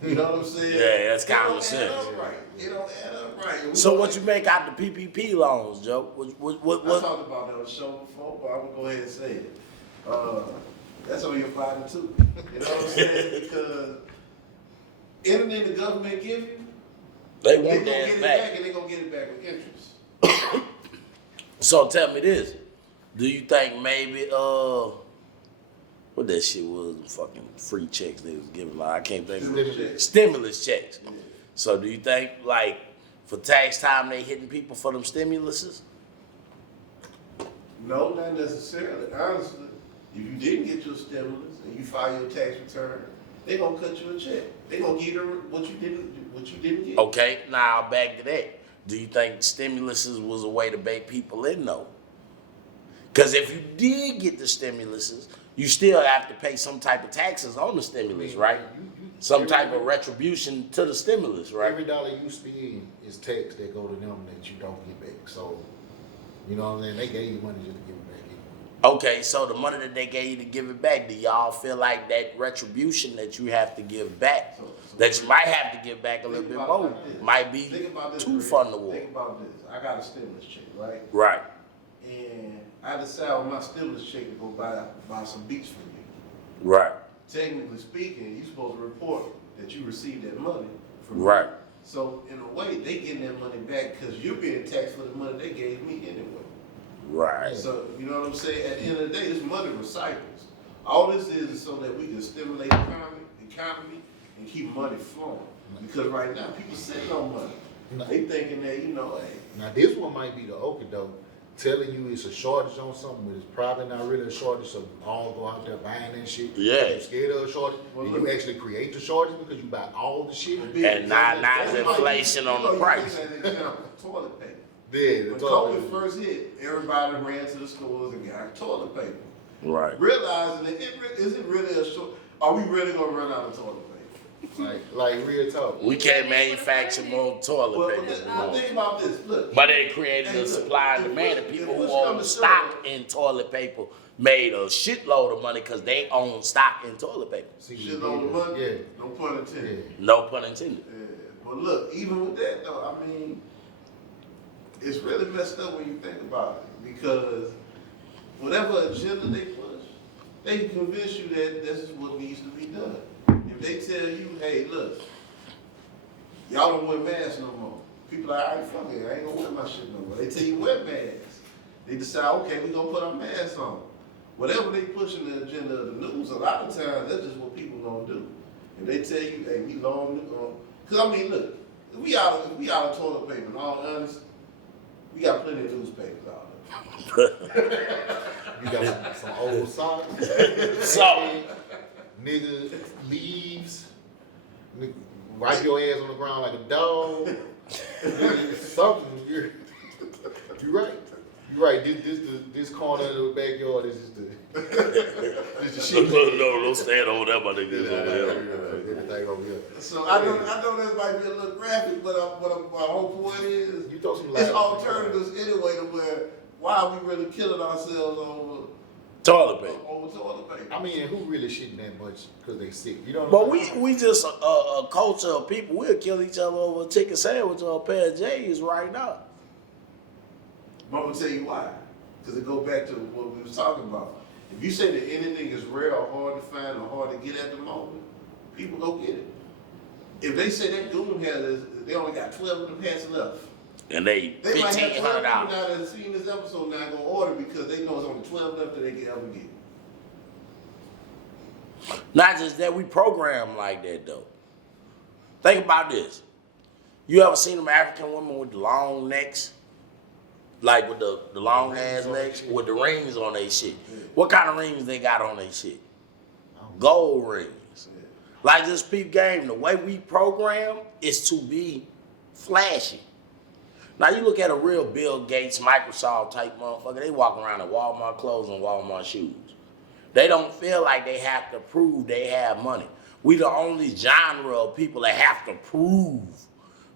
You know what I'm saying? Yeah, that's common sense. It don't add up right. So what you make out the PPP loans, Joe? What? I talked about that on the show before, but I'm gonna go ahead and say it. That's on your body too. You know what I'm saying? Because anything the government give you, They they want gonna get that it back. back and they gonna get it back with interest. So tell me this: do you think maybe what that shit was? Fucking free checks they was giving. Like I can't think of it. Stimulus checks. Yeah. So do you think like for tax time they hitting people for them stimuluses? No, not necessarily. Honestly, if you didn't get your stimulus and you file your tax return, they gonna cut you a check. They gonna give you what you didn't get. Okay, now back to that. Do you think stimuluses was a way to bait people in though? Because if you did get the stimuluses, you still have to pay some type of taxes on the stimulus, right? Some type of retribution to the stimulus, right? Every dollar you spend is tax that go to them that you don't get back. So, you know what I'm saying? They gave you money just to give it back anyway. Okay, so the money that they gave you to give it back, do y'all feel like that retribution that you have to give back, that you might have to give back a little bit more, might be too fun to Think about this. I got a stimulus check, right? Right. And I decide on my stimulus check to go buy some beats for you. Right. Technically speaking, you're supposed to report that you received that money from Right. me. So in a way, they getting that money back because you're being taxed for the money they gave me anyway. Right. So you know what I'm saying? At the end of the day, this money recycles. All this is so that we can stimulate the economy and keep money flowing. Because right now, people sitting on money. They thinking that, you know, hey. Now this one might be the okey-doke, telling you it's a shortage on something, but it's probably not really a shortage, so you all go out there buying that shit. Yeah. You're scared of a shortage, and you actually create the shortage because you buy all the shit. And now it's inflation on the price. As an example, toilet paper. Yeah, When COVID first hit, everybody ran to the stores and got toilet paper. Right. Realizing that is it really a short? Are we really gonna run out of toilet paper? like real talk. We can't manufacture more toilet Well, paper. now think about this. Look, But it created a supply and demand, and people who own stock in toilet paper made a shitload of money because they own stock in toilet paper. shit on the money. Yeah. No pun intended. No pun intended. Yeah. But look, even with that though, I mean, it's really messed up when you think about it because whatever agenda they push, they can convince you that this is what needs to be done. If they tell you, hey, look, y'all don't wear masks no more. People are like, all right, fuck it, I ain't gonna wear my shit no more. They tell you wear masks. They decide, okay, we gonna put our masks on. Whatever they push in the agenda of the news, a lot of times that's just what people gonna do. If they tell you, hey, we long, cause I mean, look, if we out of toilet paper, in all honesty, we got plenty of newspapers out there. You got some old socks. So, Nigga leaves. Nigga, wipe your ass on the ground like a dog. Something. You're right. You're right. This corner of the backyard is just the shit. no, don't stand over there, my niggas over there. Everything over here. So I know this might be a little graphic, but my whole point is, You throw some it's light. alternatives anyway to where, why are we really killing ourselves over Toilet paper. toilet paper? I mean, who really shitting that much because they sick? You know what But I'm saying? we just a culture of people. We'll kill each other over a chicken sandwich or a pair of J's right now. But I'm gonna tell you why. Because it goes back to what we was talking about. If you say that anything is rare or hard to find or hard to get at the moment, people go get it. If they say that Goon has, they only got 12 of them hats left. And they They might have 12 people $1,500. now that have seen this episode now gonna order because they know it's only 12 left that they can ever get. Not just that, we program like that though. Think about this. You ever seen them African women with long necks? like with the long ass necks, with the rings on their shit. What kind of rings they got on their shit? Gold rings. Like this peep game, the way we program is to be flashy. Now you look at a real Bill Gates, Microsoft type motherfucker, they walk around in Walmart clothes and Walmart shoes. They don't feel like they have to prove they have money. We the only genre of people that have to prove,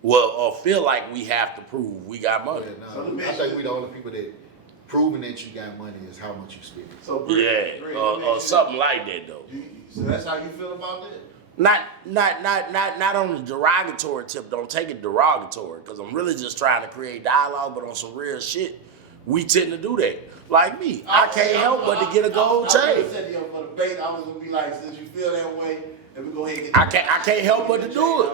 well, or feel like we have to prove we got money. Yeah, no, I think we the only people that proving that you got money is how much you spend. So Or something like that though. So that's how you feel about that? Not on the derogatory tip. Don't take it derogatory, because I'm really just trying to create dialogue, but on some real shit, we tend to do that. Like me, I can't help but to get a gold chain. I said for the bait, I was gonna be like, since you feel that way, let me go ahead and get. I can't help but to do it.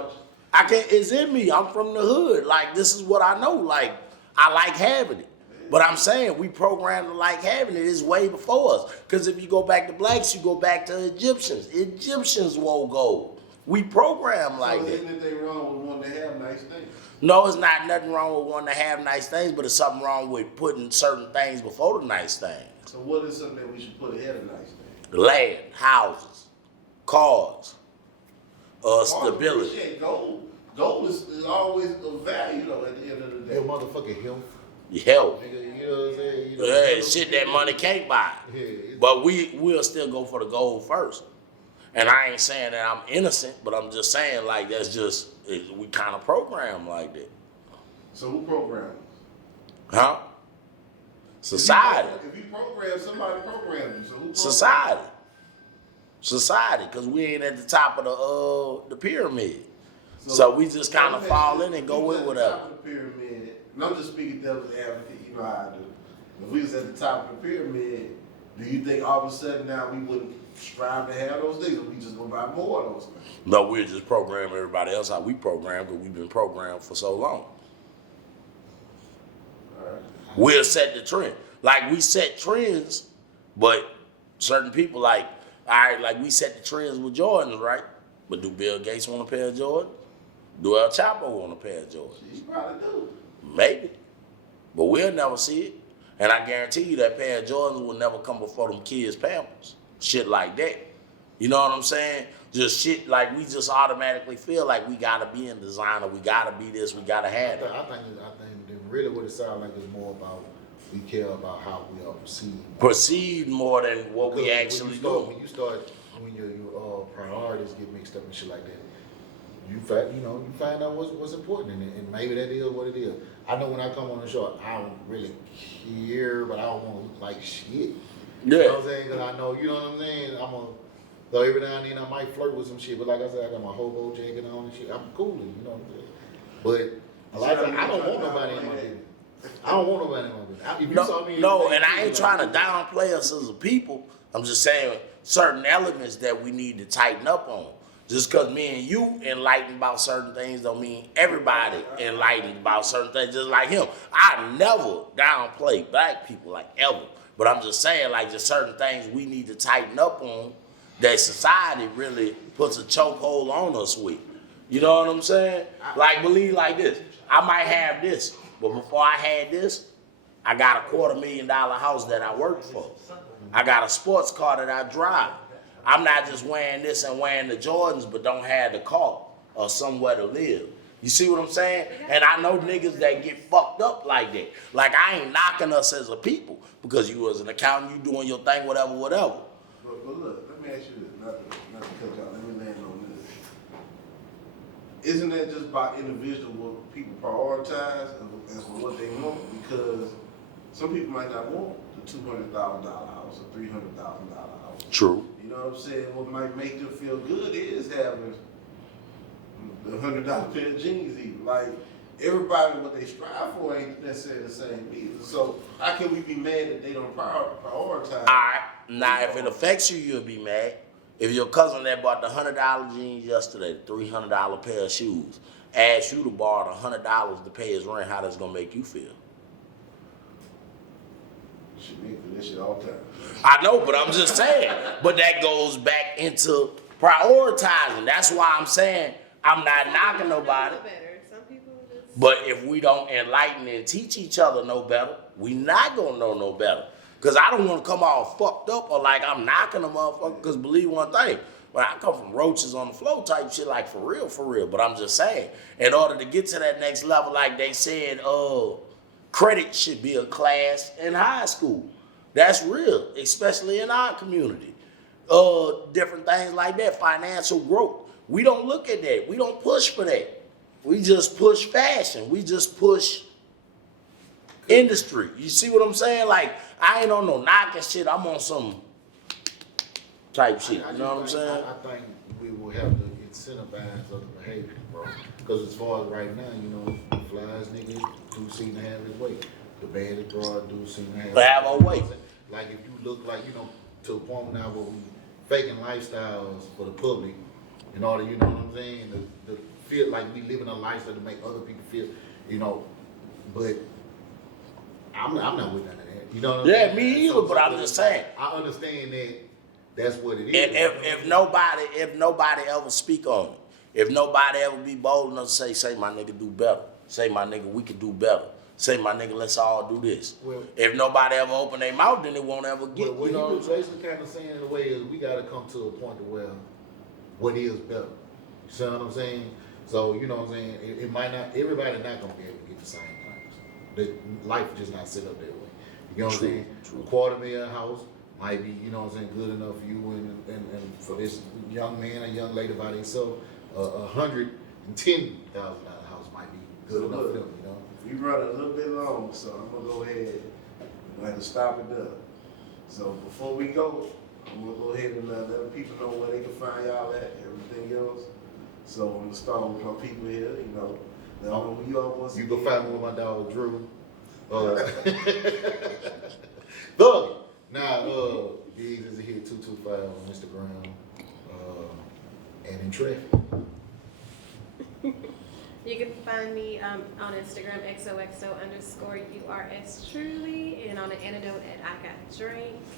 I can't. It's in me. I'm from the hood. Like this is what I know. Like I like having it. But I'm saying we programmed to like having it. It's way before us. Because if you go back to blacks, you go back to Egyptians. Egyptians wore gold. We programmed like that. Isn't anything wrong with wanting to have nice things? No, it's not nothing wrong with wanting to have nice things, but it's something wrong with putting certain things before the nice things. So what is something that we should put ahead of nice things? Land, houses, cars, stability. Appreciate gold. Gold is always of value though at the end of the day. Your motherfucking health. Health. Nigga, you know what I'm saying? You know, Yeah, shit that money can't buy. Yeah, But we'll still go for the gold first. And I ain't saying that I'm innocent, but I'm just saying like that's just, we kind of program like that. So who programs? Huh? Society. If you program, somebody programs you. So who programs? Society, because we ain't at the top of the pyramid. So we just kind of fall in and go with whatever. Top of the pyramid, and I'm just speaking devil's advocate, you know how I do. If we was at the top of the pyramid, do you think all of a sudden now we wouldn't strive to have those things, or we just gonna buy more of those things? No, we'll just program everybody else how we program, because we've been programmed for so long. Alright. We'll set the trend. Like we set trends, but certain people like, all right, like we set the trends with Jordans, right? But do Bill Gates want a pair of Jordans? Do El Chapo want a pair of Jordans? You probably do. Maybe. But we'll never see it. And I guarantee you that pair of Jordans will never come before them kids' Pampers. Shit like that. You know what I'm saying? Just shit like we just automatically feel like we gotta be in designer, we gotta be this, we gotta have it. I think that really what it sounds like is more about we care about how we are perceived. Perceived more than what we actually do. When your priorities get mixed up and shit like that, you find out what's important in it, and maybe that is what it is. I know when I come on the show, I don't really care, but I don't want to look like shit. Yeah. You know what I'm saying? Because I know, you know what I'm saying? Though every now and then I might flirt with some shit, but like I said, I got my hobo jacket on and shit. I'm cooling, you know what I'm saying? But a lot of times, I don't want nobody in my business. I don't want nobody in my business. If you saw me No, and I ain't trying to downplay us as a people. I'm just saying certain elements that we need to tighten up on. Just because me and you enlightened about certain things don't mean everybody enlightened about certain things, just like him. I never downplay black people, like ever. But I'm just saying, like, just certain things we need to tighten up on that society really puts a chokehold on us with. You know what I'm saying? Like, believe like this. I might have this, but before I had this, I got a $250,000 house that I work for. I got a sports car that I drive. I'm not just wearing this and wearing the Jordans, but don't have the car or somewhere to live. You see what I'm saying? And I know niggas that get fucked up like that. Like, I ain't knocking us as a people, because you as an accountant, you doing your thing, whatever. But look, let me ask you this, not to cut y'all, let me land on this. Isn't that just by individual what people prioritize as to what they want? Because some people might not want the $200,000 house or $300,000 house. True. You know what I'm saying? What might make them feel good is having the $100 pair of jeans even. Like, everybody, what they strive for ain't necessarily the same either. So how can we be mad that they don't prioritize? All right. Now, if it affects you, you'll be mad. If your cousin that bought the $100 jeans yesterday, the $300 pair of shoes, asked you to borrow the $100 to pay his rent, how that's gonna make you feel? Should make for this shit all the time. I know, but I'm just saying. But that goes back into prioritizing. That's why I'm saying I'm not knocking nobody. Some people just But if we don't enlighten and teach each other no better, we not gonna know no better. Cause I don't wanna come all fucked up or like I'm knocking a motherfucker, cause believe one thing, when I come from roaches on the floor type shit, like for real. But I'm just saying, in order to get to that next level, like they said, credit should be a class in high school. That's real, especially in our community. Different things like that, financial growth. We don't look at that. We don't push for that. We just push fashion. We just push industry. You see what I'm saying? Like, I ain't on no knocking shit. I'm on some type shit. You know what I'm saying? I think we will have to incentivize other behavior, bro. Because as far as right now, you know, the flies nigga do seem to have his way. The baddest broad do seem to have Have a way. Like if you look like, you know, to a point now where we faking lifestyles for the public in order, you know what I'm saying, to feel like we living a lifestyle to make other people feel, you know, but I'm not with none of that. You know what I'm saying? Yeah, me either, but I'm just saying. I understand that that's what it is. If nobody ever speak on it, if nobody ever be bold enough to say my nigga do better, say my nigga we could do better, say my nigga let's all do this. Well, if nobody ever open their mouth, then it won't ever get. What you know he what was I'm saying? basically kind of saying in a way is we got to come to a point to where what is better. You see what I'm saying? So you know what I'm saying? It might not. Everybody not gonna be able to get the same things. The life just not set up that way. You know what I'm saying? True. A $250,000 house might be, you know what I'm saying, good enough for you and for this young man or young lady by themselves. $110,000 house might be good enough for them. You know. We run a little bit long, so I'm gonna go ahead and have to stop it up. So before we go, I'm gonna go ahead and let the people know where they can find y'all at, everything else. So I'm gonna start with my people here, you know. When you all want to You can find me with my dog Drew. Thug. Now, Biggz is here 225 on Instagram, and in traffic. You can find me on Instagram, XOXO_URS truly, and on the antidote at I Got Drinks.